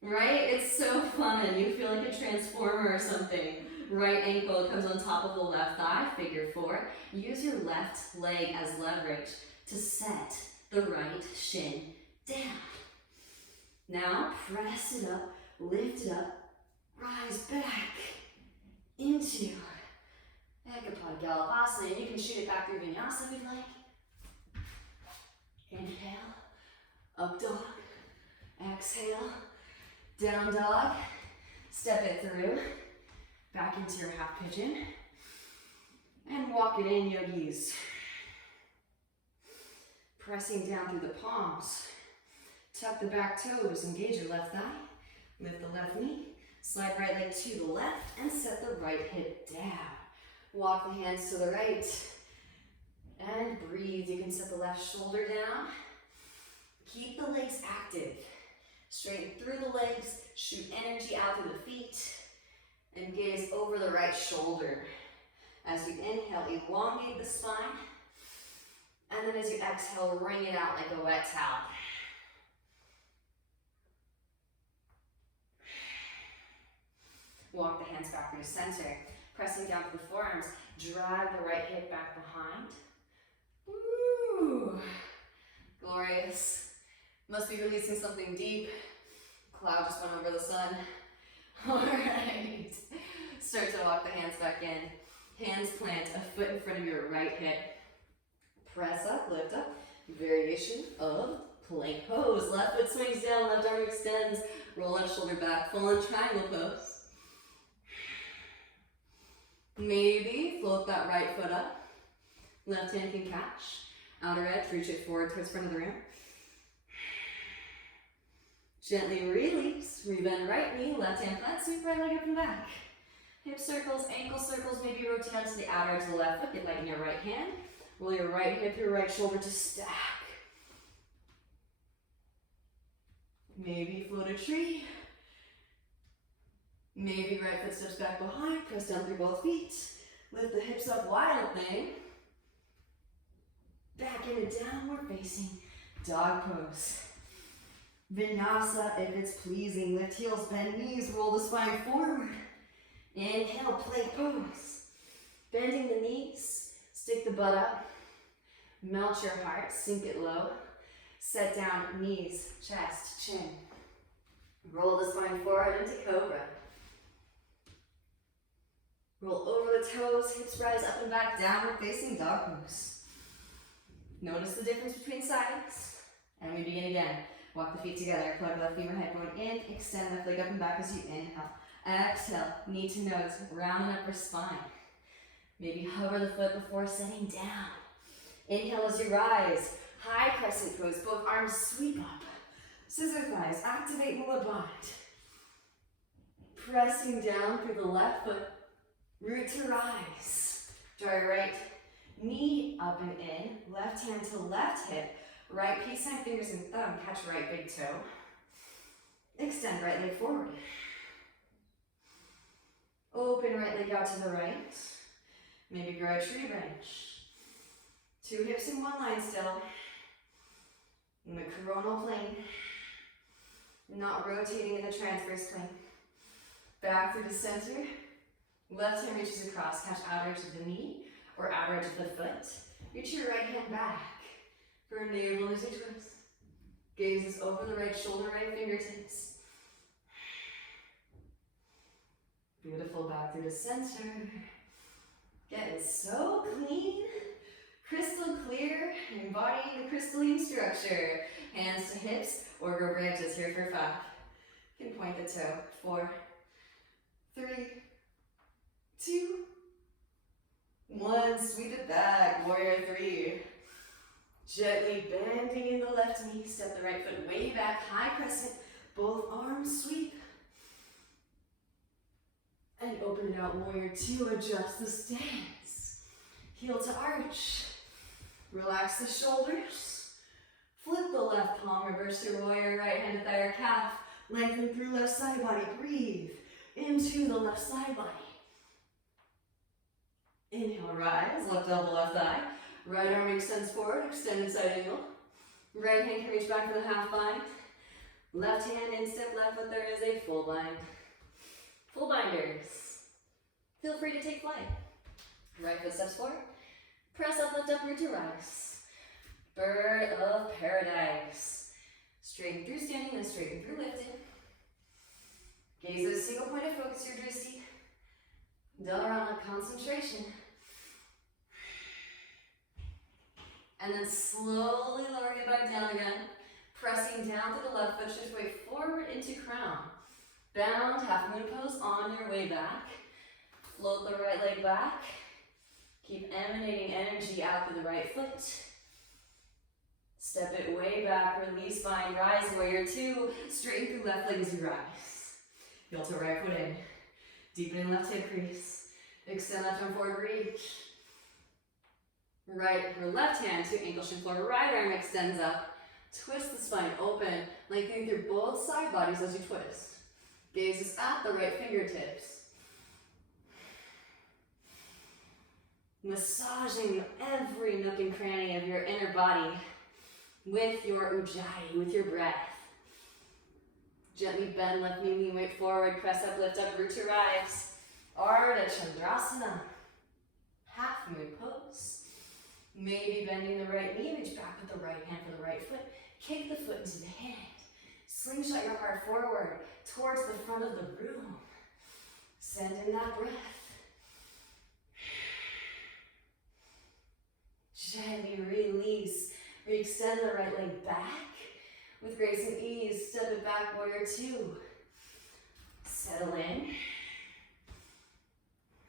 Right? It's so fun. You feel like a transformer or something. Right ankle comes on top of the left thigh, figure four. Use your left leg as leverage to set the right shin down. Now press it up, lift it up, rise back into Ecopod Galopasana. And you can shoot it back through Vinyasa if you'd like. Inhale, up dog, exhale, down dog, step it through, back into your half pigeon, and walk it in, yogis. Pressing down through the palms, tuck the back toes, engage your left thigh, lift the left knee, slide right leg to the left, and set the right hip down. Walk the hands to the right, and breathe. You can set the left shoulder down. Keep the legs active. Straighten through the legs, shoot energy out through the feet, and gaze over the right shoulder. As you inhale, elongate the spine, and then as you exhale, wring it out like a wet towel. Walk the hands back through center, pressing down to the forearms, drag the right hip back behind. Woo! Glorious. Must be releasing something deep. Cloud just went over the sun. All right. Start to walk the hands back in. Hands plant a foot in front of your right hip. Press up, lift up. Variation of plank pose. Left foot swings down, left arm extends. Roll left shoulder back, full in triangle pose. Maybe float that right foot up. Left hand can catch. Outer edge, reach it forward towards front of the room. Gently release, rebend right knee, left hand flat, sweep right leg up and back. Hip circles, ankle circles, maybe rotate onto the outer edge of the left foot, get light in your right hand. Roll your right hip, your right shoulder to stack. Maybe float a tree. Maybe right foot steps back behind, press down through both feet. Lift the hips up, wild thing. Back into downward facing dog pose. Vinyasa if it's pleasing. Lift heels, bend knees, roll the spine forward. Inhale, plank pose. Bending the knees, stick the butt up. Melt your heart, sink it low. Set down, knees, chest, chin. Roll the spine forward into cobra. Roll over the toes, hips rise up and back, downward facing dog pose. Notice the difference between sides. And we begin again. Walk the feet together, plug left femur head bone in, extend left leg up and back as you inhale. Exhale, knee to nose, round and upper spine. Maybe hover the foot before setting down. Inhale as you rise, high crescent pose, both arms sweep up. Scissor thighs, activate mula bind. Pressing down through the left foot, root to rise. Draw your right knee up and in, left hand to left hip, right peace sign, fingers and thumb, catch right big toe. Extend right leg forward. Open right leg out to the right. Maybe grow a tree branch. Two hips in one line still. In the coronal plane. Not rotating in the transverse plane. Back through the center. Left hand reaches across, catch outer edge of the knee or outer edge of the foot. Reach your right hand back for a navel lizard twist. Gazes over the right shoulder, right fingertips. Beautiful, back through the center. Getting so clean, crystal clear, and Embodying the crystalline structure. Hands to hips or go branches here for 5. You can point the toe. 4, 3, 2, 1. Sweep it back. Warrior 3. Gently bending in the left knee. Step the right foot way back. High crescent. Both arms sweep. And open it out. Warrior 2. Adjust the stance. Heel to arch. Relax the shoulders. Flip the left palm. Reverse your warrior. Right hand to thigh or calf. Lengthen through left side body. Breathe into the left side body. Inhale, rise. Left elbow, left thigh. Right arm extends forward. Extended side angle. Right hand can reach back for the half bind. Left hand instep left foot. There is a full bind. Full binders. Feel free to take flight. Right foot steps forward. Press up, lift up, root to rise. Bird of paradise. Straighten through standing, then straighten through lifting. Gaze at a single point of focus, your drishti. Dharanam concentration. And then slowly lowering it back down again. Pressing down to the left foot, shift weight forward into crown. Bound, half moon pose on your way back. Float the right leg back. Keep emanating energy out through the right foot. Step it way back, release, bind, rise, warrior 2. Straighten through left leg as you rise. Heel to right foot in. Deepening left hip crease. Extend left arm forward, reach. Right or left hand to ankle shin floor. Right arm extends up. Twist the spine open, lengthening through both side bodies as you twist. Gaze is at the right fingertips. Massaging every nook and cranny of your inner body with your ujjayi, with your breath. Gently bend left knee, lean weight forward, press up, lift up, root to rise. Ardha Chandrasana. Half moon pose. Maybe bending the right knee, reach back with the right hand for the right foot. Kick the foot into the hand. Slingshot your heart forward towards the front of the room. Send in that breath. Gently release. Re-extend the right leg back. With grace and ease, step it back, warrior 2. Settle in.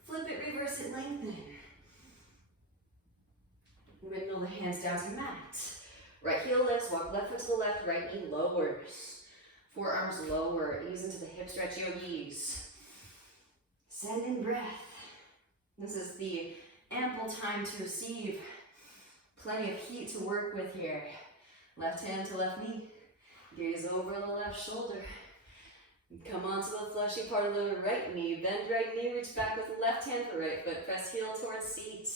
Flip it, reverse it, lengthen. Windmill the hands down to mat. Right heel lifts, walk left foot to the left, right knee lowers. Forearms lower, ease into the hip stretch, yogis. Send in breath. This is the ample time to receive. Plenty of heat to work with here. Left hand to left knee. Gaze over the left shoulder. Come onto the fleshy part of the right knee. Bend right knee, reach back with the left hand for right foot. Press heel towards seat.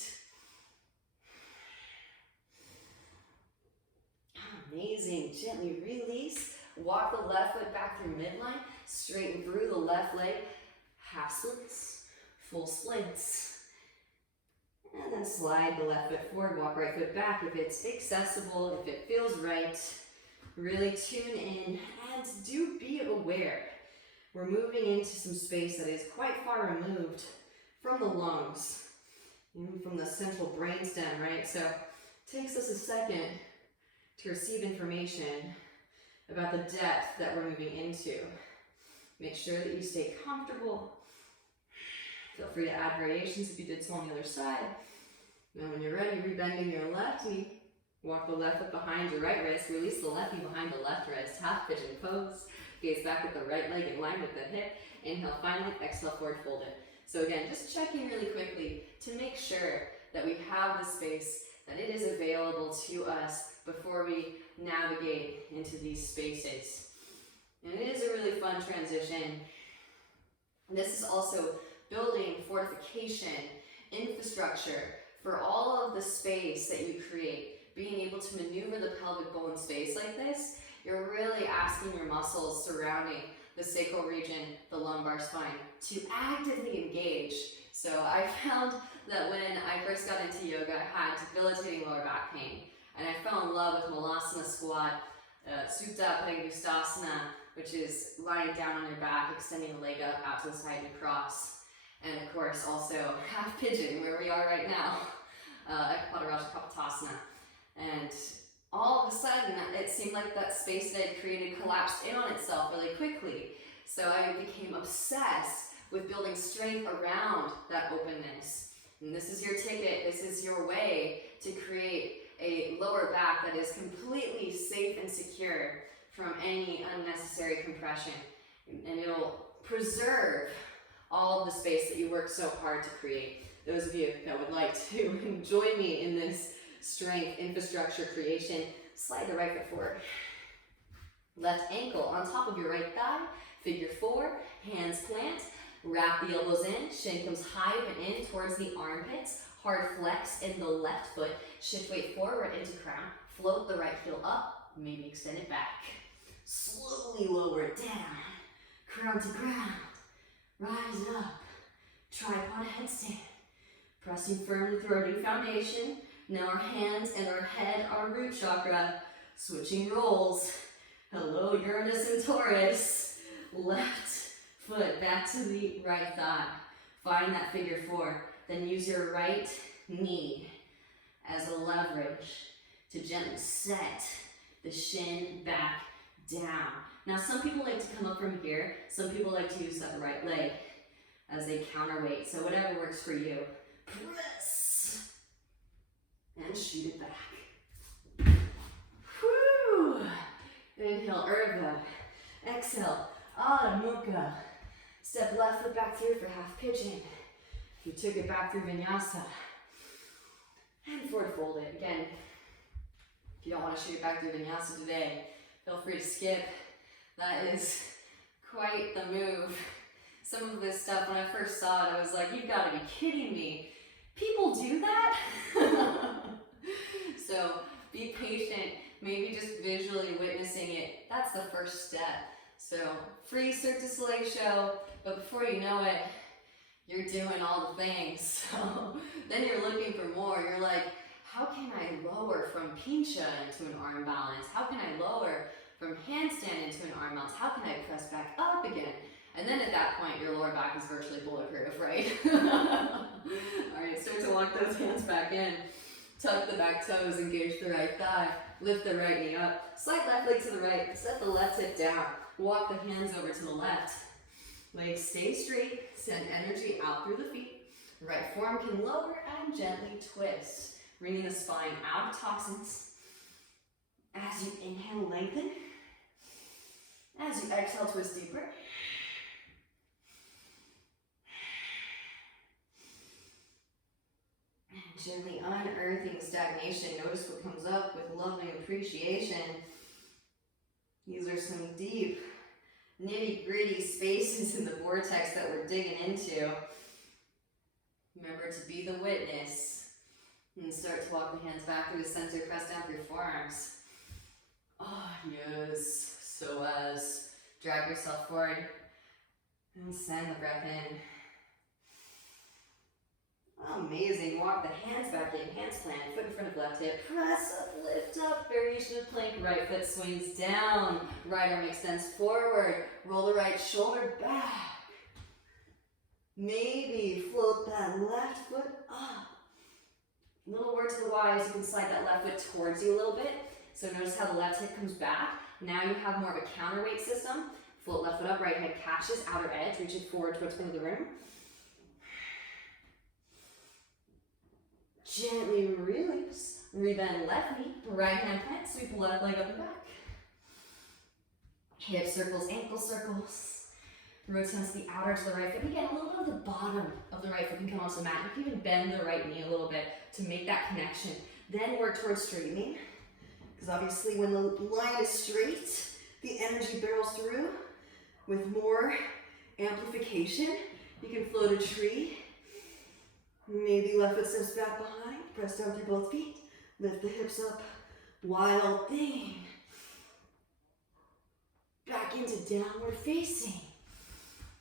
Amazing. Gently release. Walk the left foot back through midline. Straighten through the left leg. Half splits. Full splits. And then slide the left foot forward. Walk right foot back if it's accessible, if it feels right. Really tune in and do be aware. We're moving into some space that is quite far removed from the lungs, even from the central brainstem, right? So it takes us a second to receive information about the depth that we're moving into. Make sure that you stay comfortable. Feel free to add variations if you did so on the other side. And when you're ready, rebending your left knee. Walk the left foot behind your right wrist. Release the left knee behind the left wrist. Half pigeon pose. Gaze back with the right leg in line with the hip. Inhale, finally, exhale, forward fold it. So again, just checking really quickly to make sure that we have the space, that it is available to us before we navigate into these spaces. And it is a really fun transition. This is also building fortification, infrastructure for all of the space that you create. Being able to maneuver the pelvic bowl in space like this, you're really asking your muscles surrounding the sacral region, the lumbar spine, to actively engage. So I found that when I first got into yoga, I had debilitating lower back pain. And I fell in love with Malasana squat, Supta Padangusthasana, which is lying down on your back, extending the leg up out to the side and cross. And of course, also half pigeon, where we are right now, Ekapataraja Kapotasana. And all of a sudden, it seemed like that space that I had created collapsed in on itself really quickly. So I became obsessed with building strength around that openness. And this is your ticket, this is your way to create a lower back that is completely safe and secure from any unnecessary compression. And it'll preserve all of the space that you worked so hard to create. Those of you that would like to join me in this strength infrastructure creation, slide the right foot forward. Left ankle on top of your right thigh, figure 4, hands plant, wrap the elbows in, shin comes high and in towards the armpits, hard flex in the left foot, shift weight forward into crown, float the right heel up, maybe extend it back. Slowly lower it down, crown to ground, rise up, tripod headstand. Pressing firmly through our new foundation. Now our hands and our head are root chakra. Switching roles. Hello, Uranus and Taurus. Left foot back to the right thigh. Find that figure 4. Then use your right knee as a leverage to gently set the shin back down. Now some people like to come up from here. Some people like to use that right leg as a counterweight. So whatever works for you. Press and shoot it back. Whew. Inhale, Urdhva. Exhale, Adho Mukha. Step left foot back through for half pigeon. You took it back through vinyasa. And forward fold it. Again, if you don't want to shoot it back through vinyasa today, feel free to skip. That is quite the move. Some of this stuff, when I first saw it, I was like, you've got to be kidding me. People do that? So be patient, maybe just visually witnessing it. That's the first step. So free Cirque du Soleil show, but before you know it, you're doing all the things. So then you're looking for more. You're like, how can I lower from pincha into an arm balance? How can I lower from handstand into an arm balance? How can I press back up again? And then at that point, your lower back is virtually bulletproof, right? All right, start to walk those hands back in. Tuck the back toes, engage the right thigh. Lift the right knee up. Slide left leg to the right. Set the left hip down. Walk the hands over to the left. Legs stay straight. Send energy out through the feet. Right forearm can lower and gently twist. Bringing the spine out of toxins. As you inhale, lengthen. As you exhale, twist deeper. Gently unearthing stagnation. Notice what comes up with loving appreciation. These are some deep, nitty-gritty spaces in the vortex that we're digging into. Remember to be the witness. And start to walk the hands back through the center. Press down through your forearms. Oh, yes. So as drag yourself forward. And send the breath in. Amazing. Walk the hands back in, hands plant, foot in front of left hip. Press up, lift up, variation of plank. Right foot swings down. Right arm extends forward. Roll the right shoulder back. Maybe float that left foot up. Little word to the wise, you can slide that left foot towards you a little bit. So notice how the left hip comes back. Now you have more of a counterweight system. Float left foot up, right hand catches, outer edge, reach it forward towards the end of the room. Gently release. Rebend left knee, right hand plant, sweep the left leg up and back. Hip circles, ankle circles. Rotates the outer to the right foot. Again, a little bit of the bottom of the right foot can come onto the mat. You can even bend the right knee a little bit to make that connection. Then work towards straightening. Because obviously when the line is straight, the energy barrels through with more amplification. You can float a tree. Maybe left foot steps back behind, press down through both feet, lift the hips up, wild thing. Back into downward facing.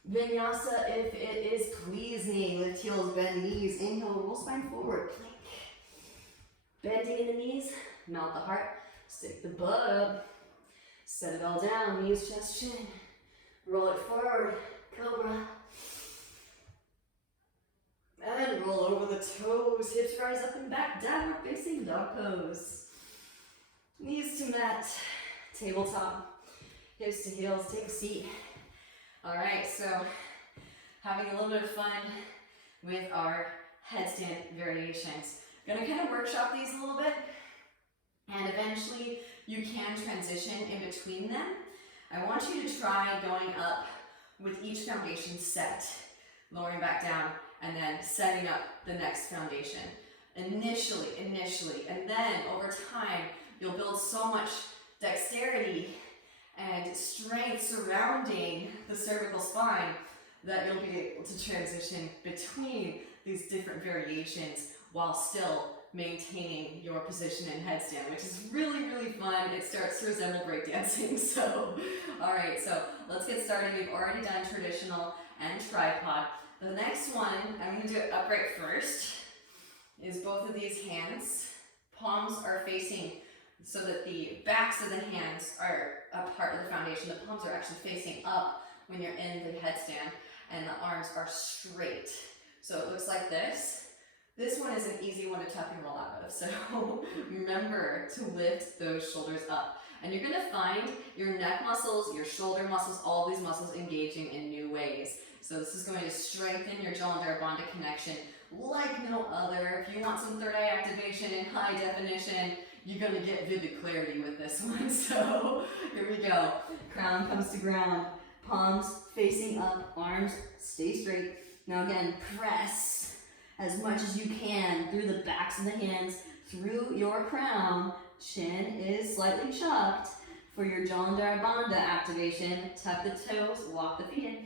Vinyasa if it is pleasing. Lift heels, bend knees, inhale, roll spine forward, plank. Bending in the knees, melt the heart, stick the butt up. Set it all down, knees, chest, chin. Roll it forward, cobra. And roll over the toes, hips rise up and back, downward facing dog pose. Knees to mat, tabletop, hips to heels, take a seat. All right, so having a little bit of fun with our headstand variations. Gonna kind of workshop these a little bit, and eventually you can transition in between them. I want you to try going up with each foundation set, lowering back down, and then setting up the next foundation. Initially, and then over time, you'll build so much dexterity and strength surrounding the cervical spine that you'll be able to transition between these different variations while still maintaining your position in headstand, which is really, really fun. It starts to resemble breakdancing. So, all right, so let's get started. We've already done traditional and tripod. The next one, I'm gonna do it upright first, is both of these hands. Palms are facing so that the backs of the hands are a part of the foundation. The palms are actually facing up when you're in the headstand, and the arms are straight. So it looks like this. This one is an easy one to tuck and roll out of, so remember to lift those shoulders up. And you're gonna find your neck muscles, your shoulder muscles, all these muscles engaging in new ways. So this is going to strengthen your Jalandhara Bandha connection like no other. If you want some third eye activation in high definition, you're gonna get vivid clarity with this one. So here we go. Crown comes to ground, palms facing up, arms stay straight. Now again, press as much as you can through the backs of the hands, through your crown. Chin is slightly chucked for your Jalandhara Bandha activation. Tuck the toes, walk the feet in.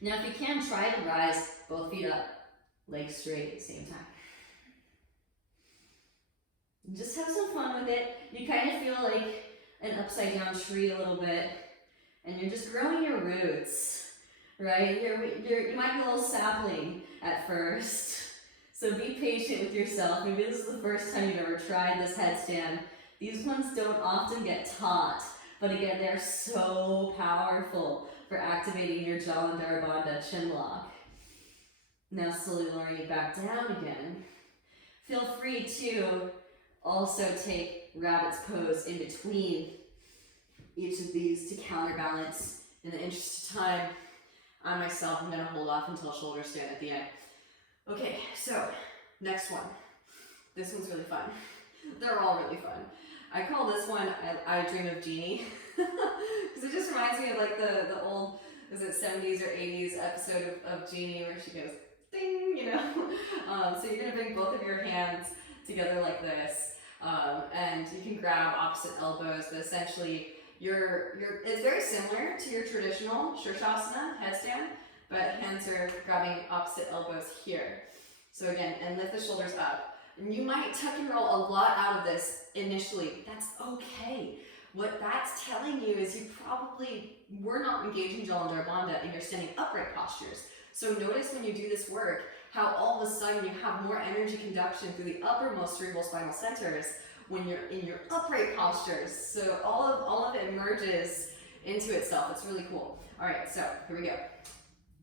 Now if you can, try to rise both feet up, legs straight at the same time. Just have some fun with it. You kind of feel like an upside down tree a little bit, and you're just growing your roots, right? You might be a little sapling at first, so be patient with yourself. Maybe this is the first time you've ever tried this headstand. These ones don't often get taught, but again, they're so powerful for activating your Jalandhara Bandha chin lock. Now slowly lowering it back down again. Feel free to also take rabbit's pose in between each of these to counterbalance. In the interest of time, I myself am gonna hold off until shoulders stand at the end. Okay, so next one. This one's really fun. They're all really fun. I call this one I Dream of Jeannie, because it just reminds me of like the old, is it 70s or 80s episode of Jeannie where she goes, ding, you know? So you're gonna bring both of your hands together like this, and you can grab opposite elbows, but essentially it's very similar to your traditional Shirshasana headstand, but hands are grabbing opposite elbows here. So again, and lift the shoulders up. And you might tuck and roll a lot out of this initially. That's okay. What that's telling you is you probably were not engaging Jalandhara Bandha in your standing upright postures. So notice when you do this work, how all of a sudden you have more energy conduction through the uppermost cerebral spinal centers when you're in your upright postures. So all of it merges into itself. It's really cool. All right, so here we go.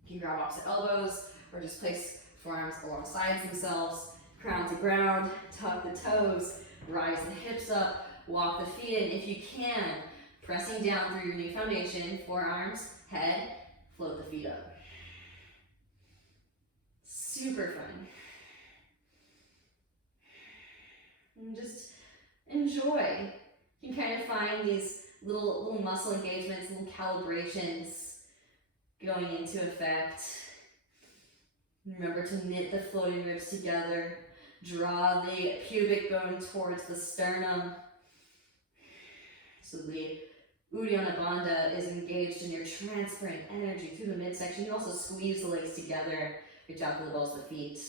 You can grab opposite elbows or just place forearms alongside themselves, crown to ground, tuck the toes, rise the hips up, walk the feet in if you can, pressing down through your new foundation, forearms, head, float the feet up. Super fun. And just enjoy. You can kind of find these little muscle engagements, little calibrations going into effect. Remember to knit the floating ribs together. Draw the pubic bone towards the sternum. So the Uddiyana Bandha is engaged in your transparent energy through the midsection. You also squeeze the legs together. Reach out to the balls of the feet.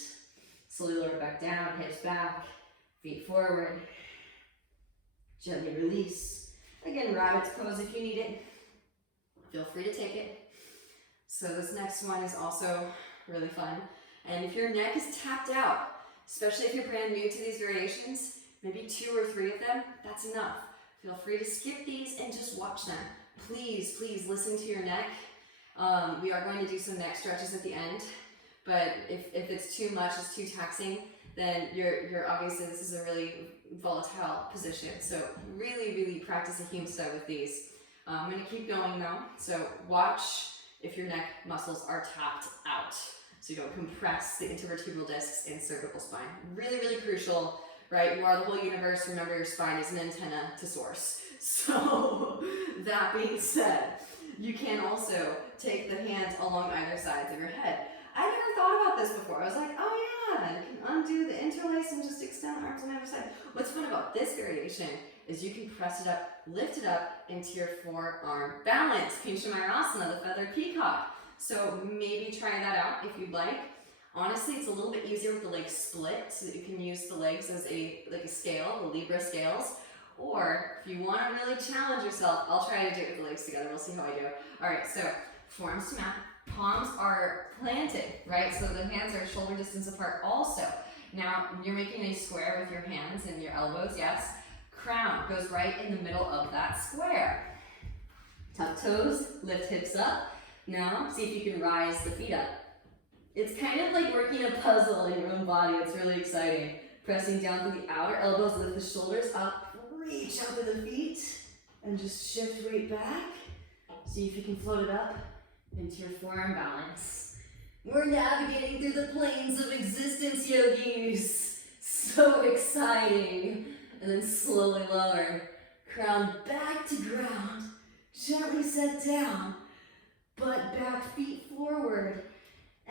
Slowly lower back down, hips back, feet forward. Gently release. Again, rabbit's pose if you need it. Feel free to take it. So this next one is also really fun. And if your neck is tapped out, especially if you're brand new to these variations, maybe 2 or 3 of them, that's enough. Feel free to skip these and just watch them. Please, please listen to your neck. We are going to do some neck stretches at the end, but if it's too much, it's too taxing, then you're obviously, this is a really volatile position. So really, really practice a Humsta with these. I'm gonna keep going though. So watch if your neck muscles are tapped out. So you don't compress the intervertebral discs and cervical spine. Really, really crucial, right? You are the whole universe. Remember, your spine is an antenna to source. So that being said, you can also take the hands along either sides of your head. I never thought about this before. I was like, oh yeah, you can undo the interlace and just extend the arms on either side. What's fun about this variation is you can press it up, lift it up into your forearm balance, Pinchamayurasana, the feathered peacock. So maybe try that out if you'd like. Honestly, it's a little bit easier with the legs split so that you can use the legs as a scale, the Libra scales. Or if you want to really challenge yourself, I'll try to do it with the legs together. We'll see how I do. All right, so forearms to mat, palms are planted, right? So the hands are shoulder distance apart also. Now you're making a square with your hands and your elbows, yes. Crown goes right in the middle of that square. Tuck toes, lift hips up. Now see if you can rise the feet up. It's kind of like working a puzzle in your own body. It's really exciting. Pressing down through the outer elbows, lift the shoulders up, reach out to the feet, and just shift weight back. See if you can float it up into your forearm balance. We're navigating through the planes of existence, yogis. So exciting. And then slowly lower. Crown back to ground. Gently set down. Butt back, feet forward.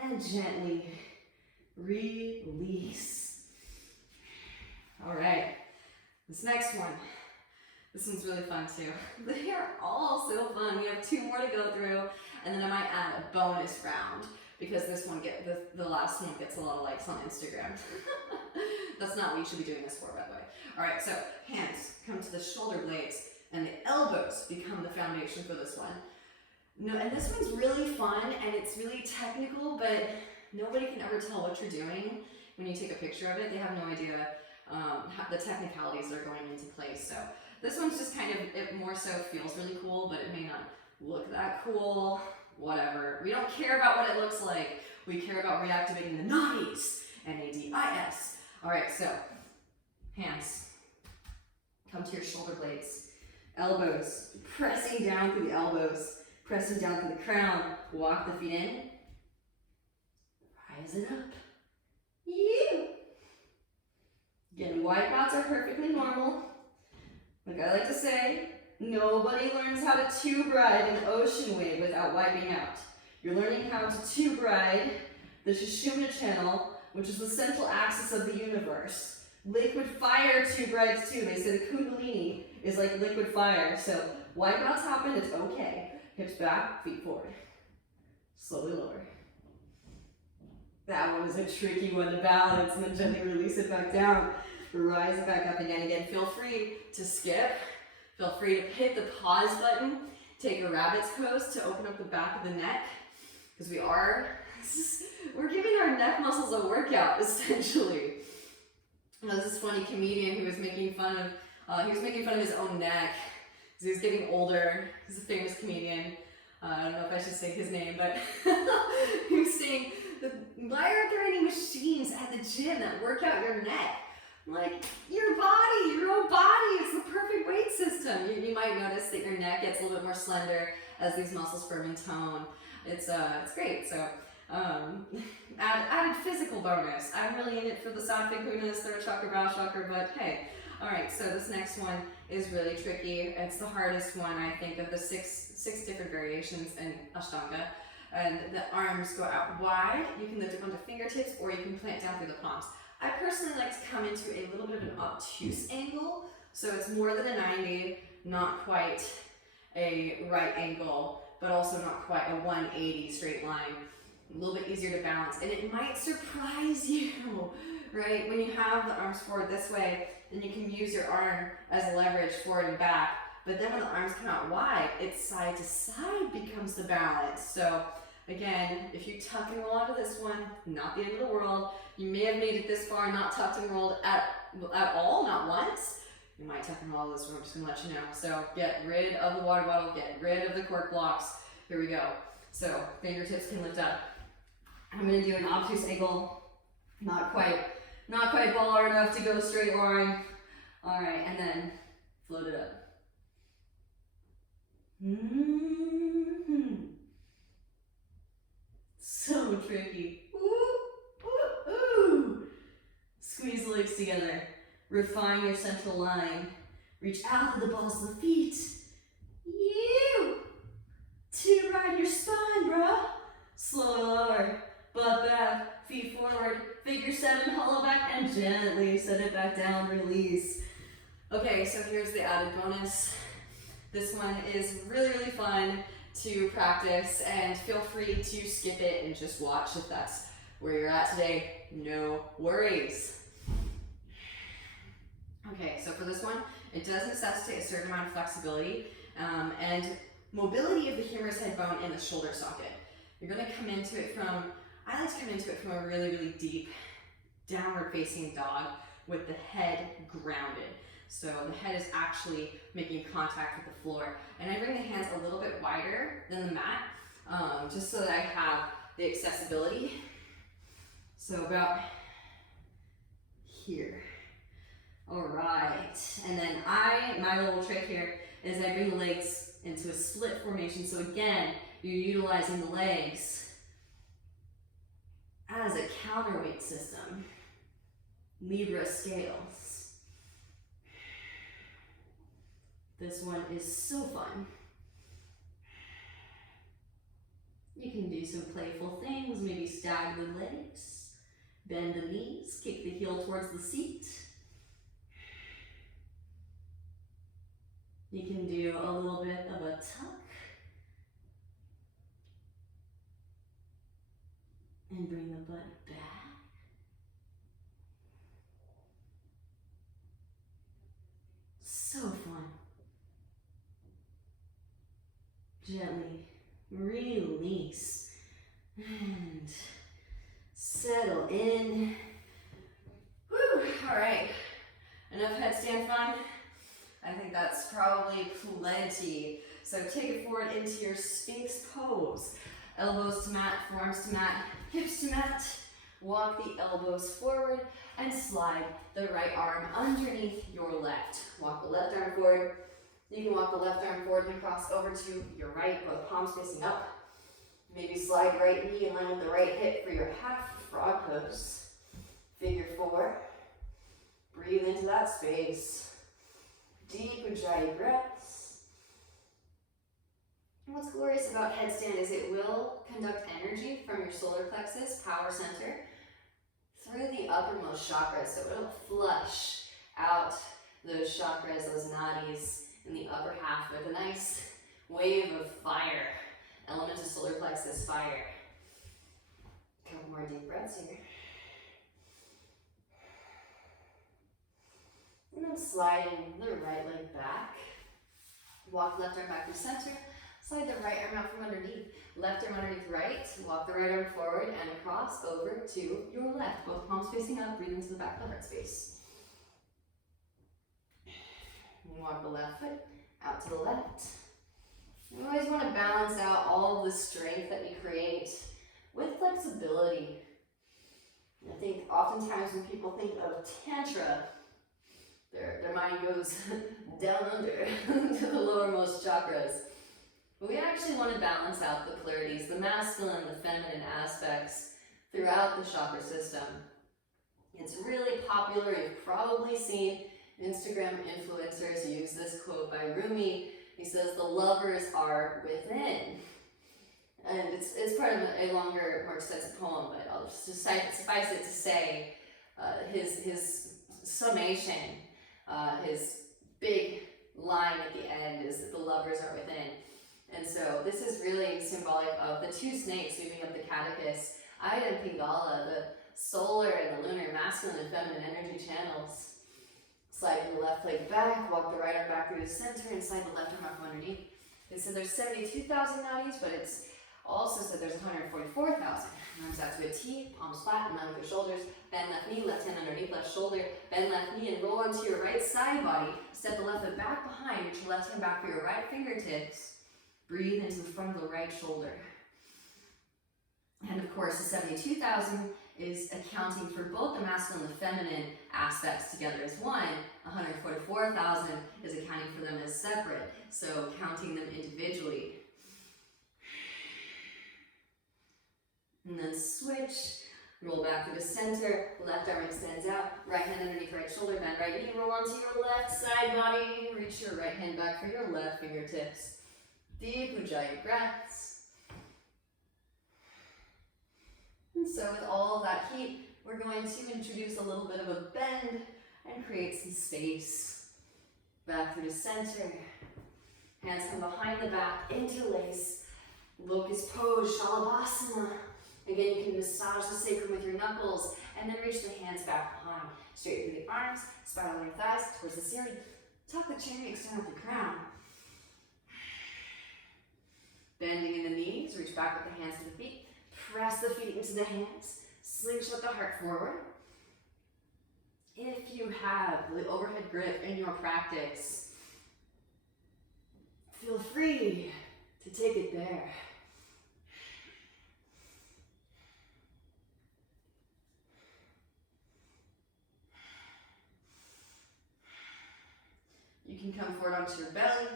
And gently release. All right. This next one. This one's really fun too. They are all so fun. We have 2 more to go through, and then I might add a bonus round because this one the last one gets a lot of likes on Instagram. That's not what you should be doing this for, by the way. All right, so hands come to the shoulder blades, and the elbows become the foundation for this one. No, and this one's really fun, and it's really technical, but nobody can ever tell what you're doing when you take a picture of it. They have no idea how the technicalities that are going into place. So this one's just kind of, it more so feels really cool, but it may not look that cool, whatever. We don't care about what it looks like. We care about reactivating the nadis, N-A-D-I-S. All right, so hands come to your shoulder blades. Elbows, pressing down through the elbows, pressing down through the crown. Walk the feet in. Rise it up. Yeah. Again, wipeouts are perfectly normal. Like I like to say, nobody learns how to tube ride an ocean wave without wiping out. You're learning how to tube ride the Sushumna channel, which is the central axis of the universe. Liquid fire tube rides too. They say the Kundalini is like liquid fire. So wipeouts happen, it's okay. Hips back, feet forward. Slowly lower. That one is a tricky one to balance, and then gently release it back down. Rise it back up again. Again, feel free to skip. Feel free to hit the pause button. Take a rabbit's pose to open up the back of the neck, because we're giving our neck muscles a workout, essentially. There's this funny comedian who was making fun of his own neck, because he was getting older. He's a famous comedian. I don't know if I should say his name, but he was saying, why aren't there any machines at the gym that work out your neck? Like, your body, your own body, it's the perfect weight system. You might notice that your neck gets a little bit more slender as these muscles firm and tone. It's great. So, added physical bonus. I'm really in it for the sattvic gunas, third chakra, brow chakra, but hey. All right, so this next one is really tricky. It's the hardest one, I think, of the six different variations in Ashtanga. And the arms go out wide. You can lift up onto fingertips, or you can plant down through the palms. I personally like to come into a little bit of an obtuse angle, so it's more than a 90, not quite a right angle, but also not quite a 180 straight line. A little bit easier to balance, and it might surprise you, right? When you have the arms forward this way, then you can use your arm as leverage forward and back, but then when the arms come out wide, it's side to side becomes the balance. So again, if you tuck and roll onto this one, not the end of the world. You may have made it this far, not tucked and rolled at all, not once. You might tuck and roll this one, I'm just gonna let you know. So get rid of the water bottle, get rid of the cork blocks. Here we go. So fingertips can lift up. I'm gonna do an obtuse angle, not quite Not quite baller enough to go straight line. All right, and then float it up. So tricky. Ooh, ooh, ooh. Squeeze the legs together. Refine your central line. Reach out to the balls of the feet. You. To ride your spine, bruh. Slow lower. Butt back. Feet forward. Figure 7, hollow back, and gently set it back down. Release. Okay, so here's the added bonus. This one is really, really fun to practice, and feel free to skip it and just watch if that's where you're at today. No worries. Okay, so for this one, it does necessitate a certain amount of flexibility and mobility of the humerus head bone in the shoulder socket. You're going to come into it from, I like to come into it from a really, really deep downward facing dog with the head grounded. So the head is actually making contact with the floor. And I bring the hands a little bit wider than the mat, just so that I have the accessibility. So about here. All right, and then my little trick here is I bring the legs into a split formation. So again, you're utilizing the legs as a counterweight system. Libra scales. This one is so fun. You can do some playful things, maybe stagger the legs, bend the knees, kick the heel towards the seat. You can do a little bit of a tuck. And bring the butt back. So fun. Gently release and settle in. Whew, all right, enough headstand fun. I think that's probably plenty. So take it forward into your Sphinx pose. Elbows to mat, forearms to mat, hips to mat. Walk the elbows forward and slide the right arm underneath your left. Walk the left arm forward. You can walk the left arm forward and cross over to your right, both palms facing up. Maybe slide right knee in line with the right hip for your half frog pose. Figure 4. Breathe into that space. Deep Ujjayi breaths. And what's glorious about headstand is it will conduct energy from your solar plexus, power center, through the uppermost chakras. So it'll flush out those chakras, those nadis in the upper half with a nice wave of fire. Element of solar plexus, fire. A couple more deep breaths here. And then sliding the right leg back. Walk left arm back to center. Slide the right arm out from underneath. Left arm underneath right. Walk the right arm forward and across over to your left. Both palms facing up. Breathe into the back of the heart space. And walk the left foot out to the left. You always want to balance out all of the strength that we create with flexibility. I think oftentimes when people think of Tantra, their mind goes down under to the lowermost chakras. But we actually want to balance out the polarities, the masculine and the feminine aspects throughout the chakra system. It's really popular. You've probably seen Instagram influencers use this quote by Rumi. He says, "The lovers are within." And it's part of a longer, more extensive poem, but I'll just suffice it to say his summation, his big line at the end is that the lovers are within. And so this is really symbolic of the two snakes moving up the catechus, Ida and Pingala, the solar and the lunar, masculine and feminine energy channels. Slide the left leg back, walk the right arm back through the center, and slide the left arm up from underneath. It said there's 72,000 nadis, but it's also said there's 144,000. Arms out to a T, palms flat, in line with your shoulders. Bend left knee, left hand underneath left shoulder. Bend left knee and roll onto your right side body. Step the left foot back behind, reach your left hand back for your right fingertips. Breathe into the front of the right shoulder. And of course, the 72,000 is accounting for both the masculine and the feminine aspects together as one. 144,000 is accounting for them as separate, so counting them individually. And then switch, roll back to the center, left arm extends out, right hand underneath right shoulder, bend right knee, roll onto your left side body, reach your right hand back for your left fingertips. Deep Ujjayi breaths. And so with all of that heat, we're going to introduce a little bit of a bend and create some space. Back through the center. Hands come behind the back, interlace. Locust pose, Shalabhasana. Again, you can massage the sacrum with your knuckles and then reach the hands back behind. Straight through the arms, spiral your thighs towards the ceiling. Tuck the chin, extend out the crown. Bending in the knees, reach back with the hands to the feet. Press the feet into the hands. Slingshot the heart forward. If you have the overhead grip in your practice, feel free to take it there. You can come forward onto your belly,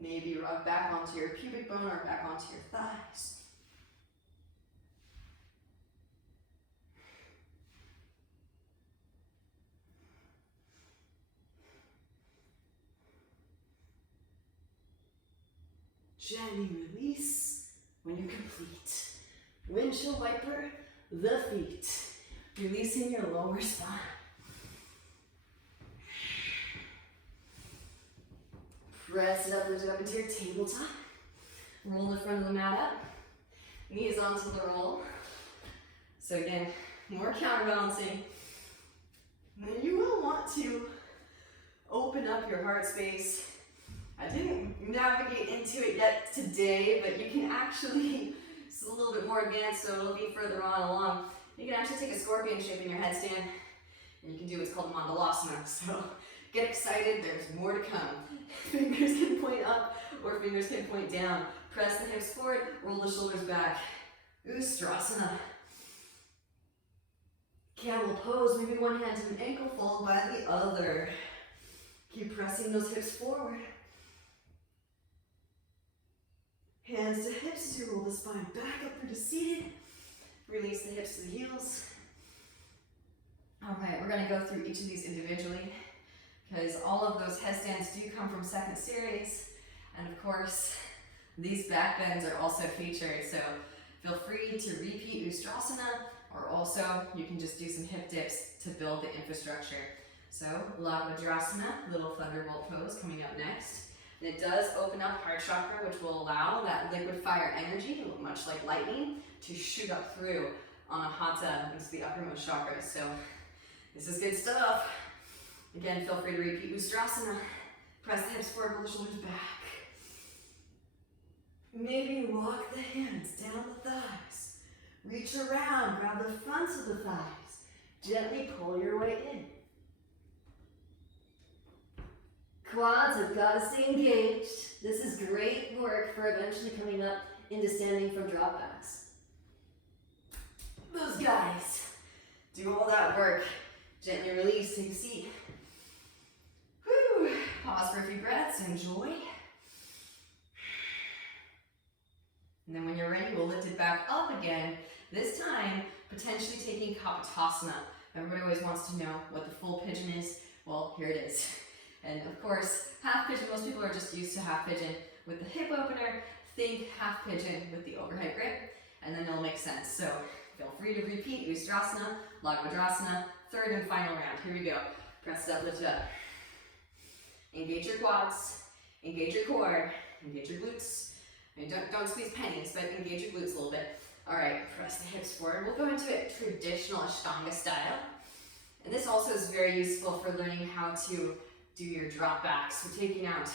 maybe rock back onto your pubic bone or back onto your thighs. Gently release when you're complete. Windshield wiper the feet, releasing your lower spine. Press it up, lift it up into your tabletop. Roll the front of the mat up. Knees onto the roll. So again, more counterbalancing. And then you will want to open up your heart space. I didn't navigate into it yet today, but you can actually, it's a little bit more advanced, so it'll be further on along. You can actually take a scorpion shape in your headstand, and you can do what's called Mandalasana. So get excited, there's more to come. Fingers can point up or fingers can point down. Press the hips forward, roll the shoulders back. Ustrasana. Camel pose, maybe one hand to an ankle followed by the other. Keep pressing those hips forward. Hands to hips as you roll the spine back up through to seated. Release the hips to the heels. All right, we're gonna go through each of these individually because all of those headstands do come from second series. And of course, these back bends are also featured. So feel free to repeat Ustrasana, or also you can just do some hip dips to build the infrastructure. So Lagvadrasana, little thunderbolt pose coming up next. And it does open up heart chakra, which will allow that liquid fire energy, much like lightning, to shoot up through Anahata into the uppermost chakras. So this is good stuff. Again, feel free to repeat Ustrasana. Press the hips forward, pull the shoulders back. Maybe walk the hands down the thighs. Reach around, grab the fronts of the thighs. Gently pull your way in. Quads have got to stay engaged. This is great work for eventually coming up into standing from drop backs. Those guys do all that work. Gently release, take a seat. Whew. Pause for a few breaths, enjoy. And then when you're ready, we'll lift it back up again. This time, potentially taking Kapotasana. Everybody always wants to know what the full pigeon is. Well, here it is. And of course, half pigeon, most people are just used to half pigeon with the hip opener. Think half pigeon with the overhead grip, and then it'll make sense. So feel free to repeat Ustrasana, Lagvadrasana, third and final round. Here we go. Press it up, lift it up. Engage your quads, engage your core, engage your glutes. And don't squeeze pennies, but engage your glutes a little bit. All right, press the hips forward. We'll go into a traditional Ashtanga style. And this also is very useful for learning how to do your drop backs. So taking out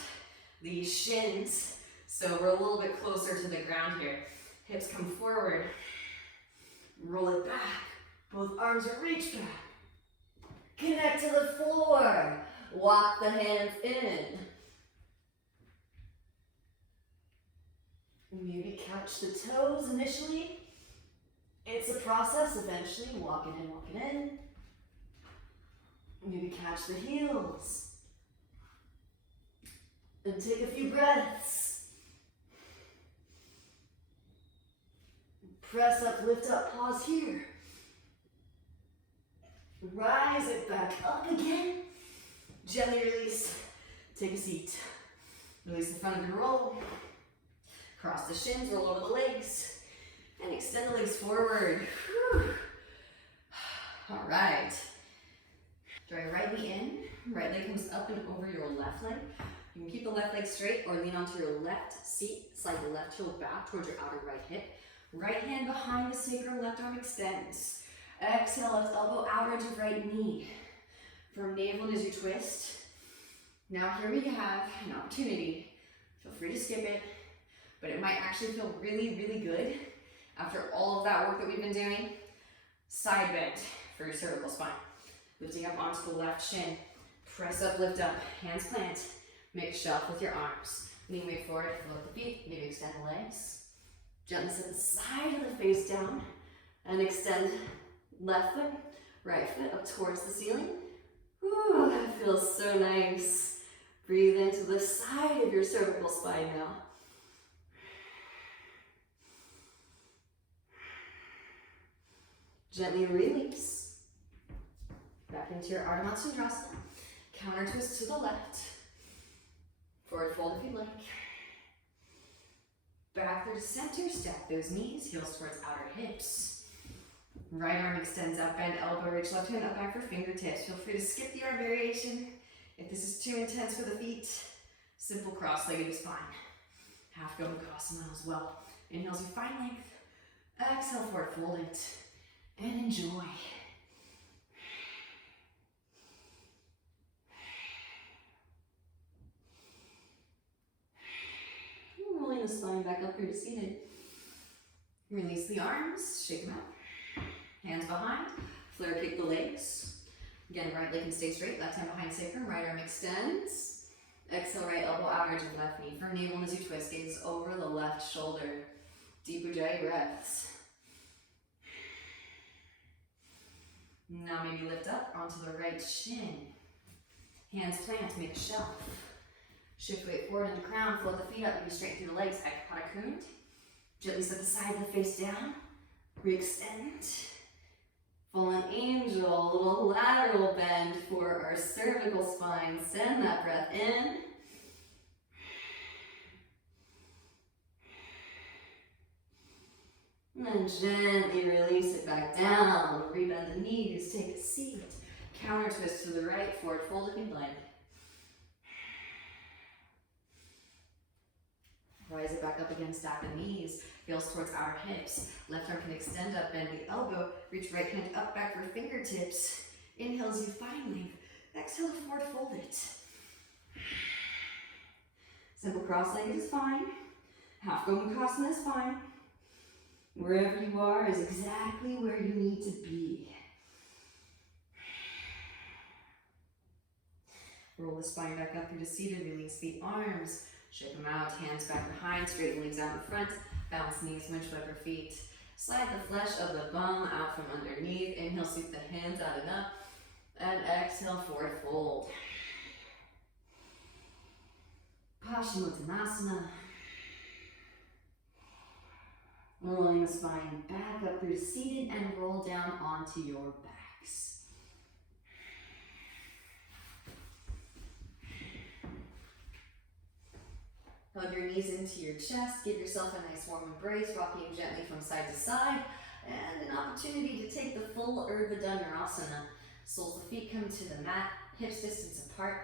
the shins, so we're a little bit closer to the ground here. Hips come forward, roll it back. Both arms are reached back. Connect to the floor. Walk the hands in. Maybe couch the toes initially. It's a process, eventually, walking in, walking in. Maybe catch the heels. And take a few breaths. Press up, lift up, pause here. Rise it back up again. Gently release. Take a seat. Release the front of your roll. Cross the shins, roll over the legs. And extend the legs forward. Whew. All right. Draw your right knee in. Right leg comes up and over your left leg. You can keep the left leg straight or lean onto your left seat. Slide the left heel back towards your outer right hip. Right hand behind the sacrum, left arm extends. Exhale, left elbow out into right knee. From navel as you twist. Now here we have an opportunity. Feel free to skip it, but it might actually feel really, really good after all of that work that we've been doing. Side bend for your cervical spine. Lifting up onto the left shin. Press up, lift up, hands plant. Make a shelf with your arms. Lean weight forward, float the feet, maybe extend the legs. Gently set the side of the face down and extend left foot, right foot up towards the ceiling. Ooh, that feels so nice. Breathe into the side of your cervical spine now. Gently release. Back into your Ardha Matsyendrasana. Counter twist to the left. Forward fold if you'd like. Back through center, stack those knees, heels towards outer hips. Right arm extends up, bend elbow, reach left hand up back for fingertips. Feel free to skip the arm variation. If this is too intense for the feet, simple cross-legged is fine. Half Gomukhasana as well. Inhales, you find length. Exhale, forward fold it. And enjoy. Rolling the spine back up here to seated. Release the arms, shake them out. Hands behind, flare kick the legs. Again, right leg can stay straight, left hand behind sacrum, right arm extends. Exhale, right elbow out edge of left knee. From navel as you twist, gaze over the left shoulder. Deep Ujjayi breaths. Now maybe lift up onto the right shin. Hands plant, make a shelf. Shift weight forward into crown, float the feet up, maybe straight through the legs, Ekapada Kund. Gently set the side of the face down. Re-extend. Fallen angel, a little lateral bend for our cervical spine. Send that breath in. And then gently release it back down. Rebend the knees, take a seat. Counter twist to the right, forward fold if you'd like. Rise it back up again, stack the knees, heels towards our hips. Left arm can extend up, bend the elbow, reach right hand up back for fingertips. Inhales, you find length. Exhale, forward fold it. Simple cross-legged is fine. Half Gomukhasana is fine. Wherever you are is exactly where you need to be. Roll the spine back up through to seated, release the arms. Shake them out, hands back behind, straighten legs out in front, bounce knees, winchbacker feet. Slide the flesh of the bum out from underneath. Inhale, sweep the hands out and up. And exhale, forward fold. Paschimottanasana. Rolling the spine back up through seated and roll down onto your backs. Hug your knees into your chest, give yourself a nice warm embrace, rocking gently from side to side, and an opportunity to take the full Urdhva Dhanurasana. Soles of the feet come to the mat, hips distance apart,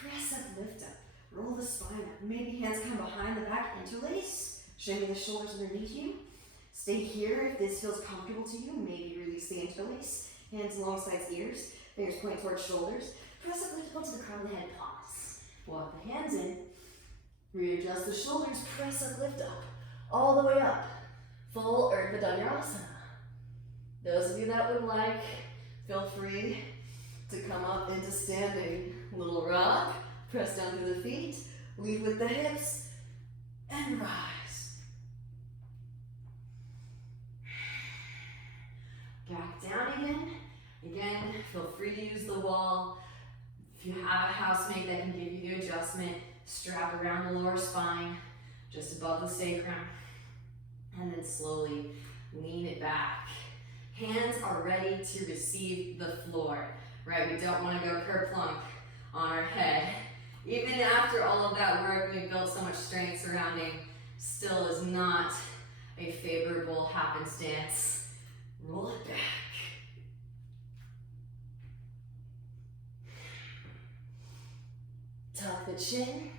press up, lift up, roll the spine up, maybe hands come behind the back, interlace, shimmy the shoulders underneath you. Stay here if this feels comfortable to you, maybe release the interlace, hands alongside ears, fingers point towards shoulders, press up, lift up to the crown of the head, pause. Walk the hands in. Readjust the shoulders, press up, lift up, all the way up. Full Urdhva Dhanurasana. Those of you that would like, feel free to come up into standing. Little rock, press down through the feet, lead with the hips, and rise. Back down again. Again, feel free to use the wall. If you have a housemate that can give you the adjustment, strap around the lower spine, just above the sacrum. And then slowly lean it back. Hands are ready to receive the floor, right? We don't want to go kerplunk on our head. Even after all of that work, we built so much strength surrounding, still is not a favorable happenstance. Roll it back. Tuck the chin,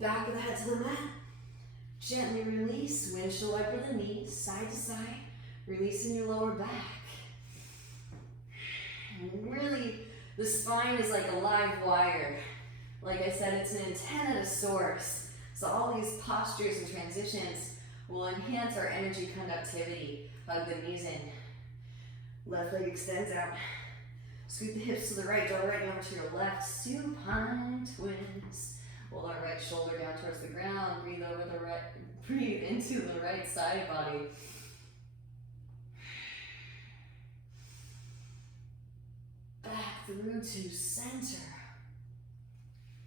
back of the head to the mat. Gently release, windshield wiper the knees, side to side, releasing your lower back. And really, the spine is like a live wire. Like I said, it's an antenna to source. So all these postures and transitions will enhance our energy conductivity. Hug the knees in. Left leg extends out. Scoot the hips to the right, draw the right over to your left. Supine twins. Roll our right shoulder down towards the ground. Breathe over the right, breathe into the right side body. Back through to center.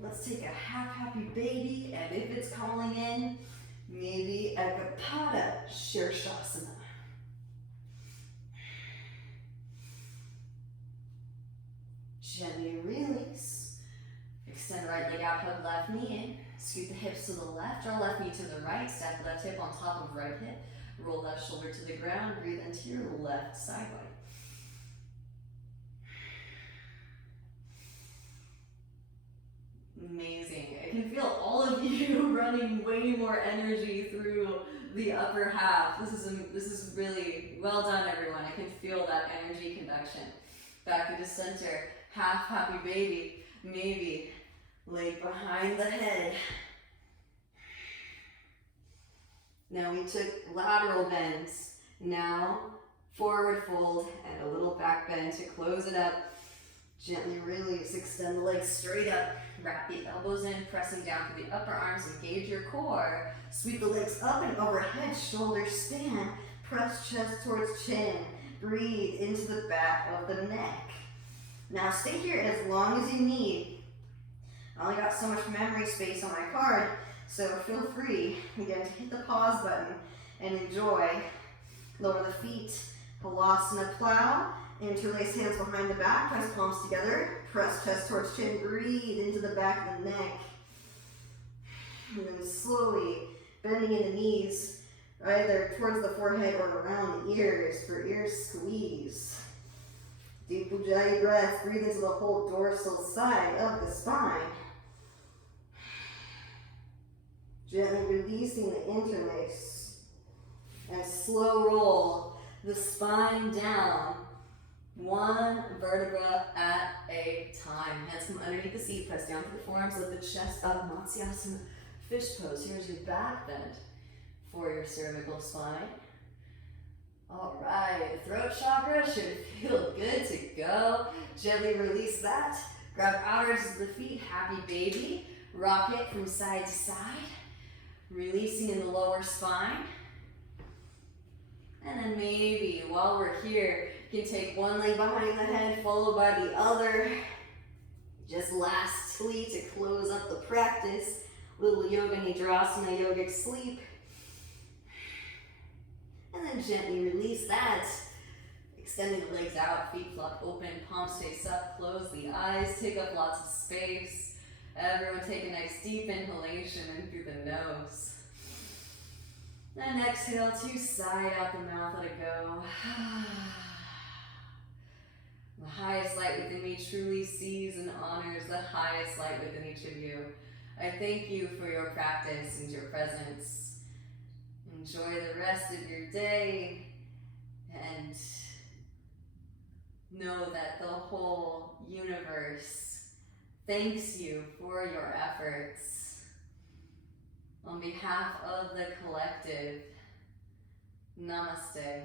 Let's take a half happy baby, and if it's calling in, maybe Ekapada Shirshasana. Gently release. Extend right leg out, hug left knee in. Scoot the hips to the left, draw left knee to the right, step left hip on top of right hip. Roll left shoulder to the ground, breathe into your left side body. Amazing. I can feel all of you running way more energy through the upper half. This is really well done, everyone. I can feel that energy conduction. Back into center. Half happy baby. Maybe leg behind the head. Now we took lateral bends. Now forward fold and a little back bend to close it up. Gently release, extend the legs straight up, wrap the elbows in, pressing down through the upper arms, engage your core. Sweep the legs up and overhead, shoulders span, press chest towards chin, breathe into the back of the neck. Now stay here as long as you need. I only got so much memory space on my card, so feel free, again, to hit the pause button and enjoy. Lower the feet, Halasana plow. Interlace hands behind the back, press palms together, press chest towards chin, breathe into the back of the neck. And then slowly bending in the knees, either towards the forehead or around the ears for ear squeeze. Deep Ujjayi breath, breathe into the whole dorsal side of the spine. Gently releasing the interlace. And slow roll the spine down. One vertebra at a time. Hands come underneath the seat, press down to the forearms, lift the chest up, Matsyasana, fish pose. Here's your back bend for your cervical spine. All right, throat chakra should feel good to go. Gently release that. Grab outer edges of the feet, happy baby. Rock it from side to side. Releasing in the lower spine. And then maybe while we're here, you can take one leg behind the head, followed by the other. Just lastly, to close up the practice, little yoga nidrasana, yogic sleep. And then gently release that. Extending the legs out, feet flop open, palms face up, close the eyes, take up lots of space. Everyone take a nice deep inhalation in through the nose. And exhale to sigh out the mouth, let it go. The highest light within me truly sees and honors the highest light within each of you. I thank you for your practice and your presence. Enjoy the rest of your day and know that the whole universe thanks you for your efforts. On behalf of the collective, namaste.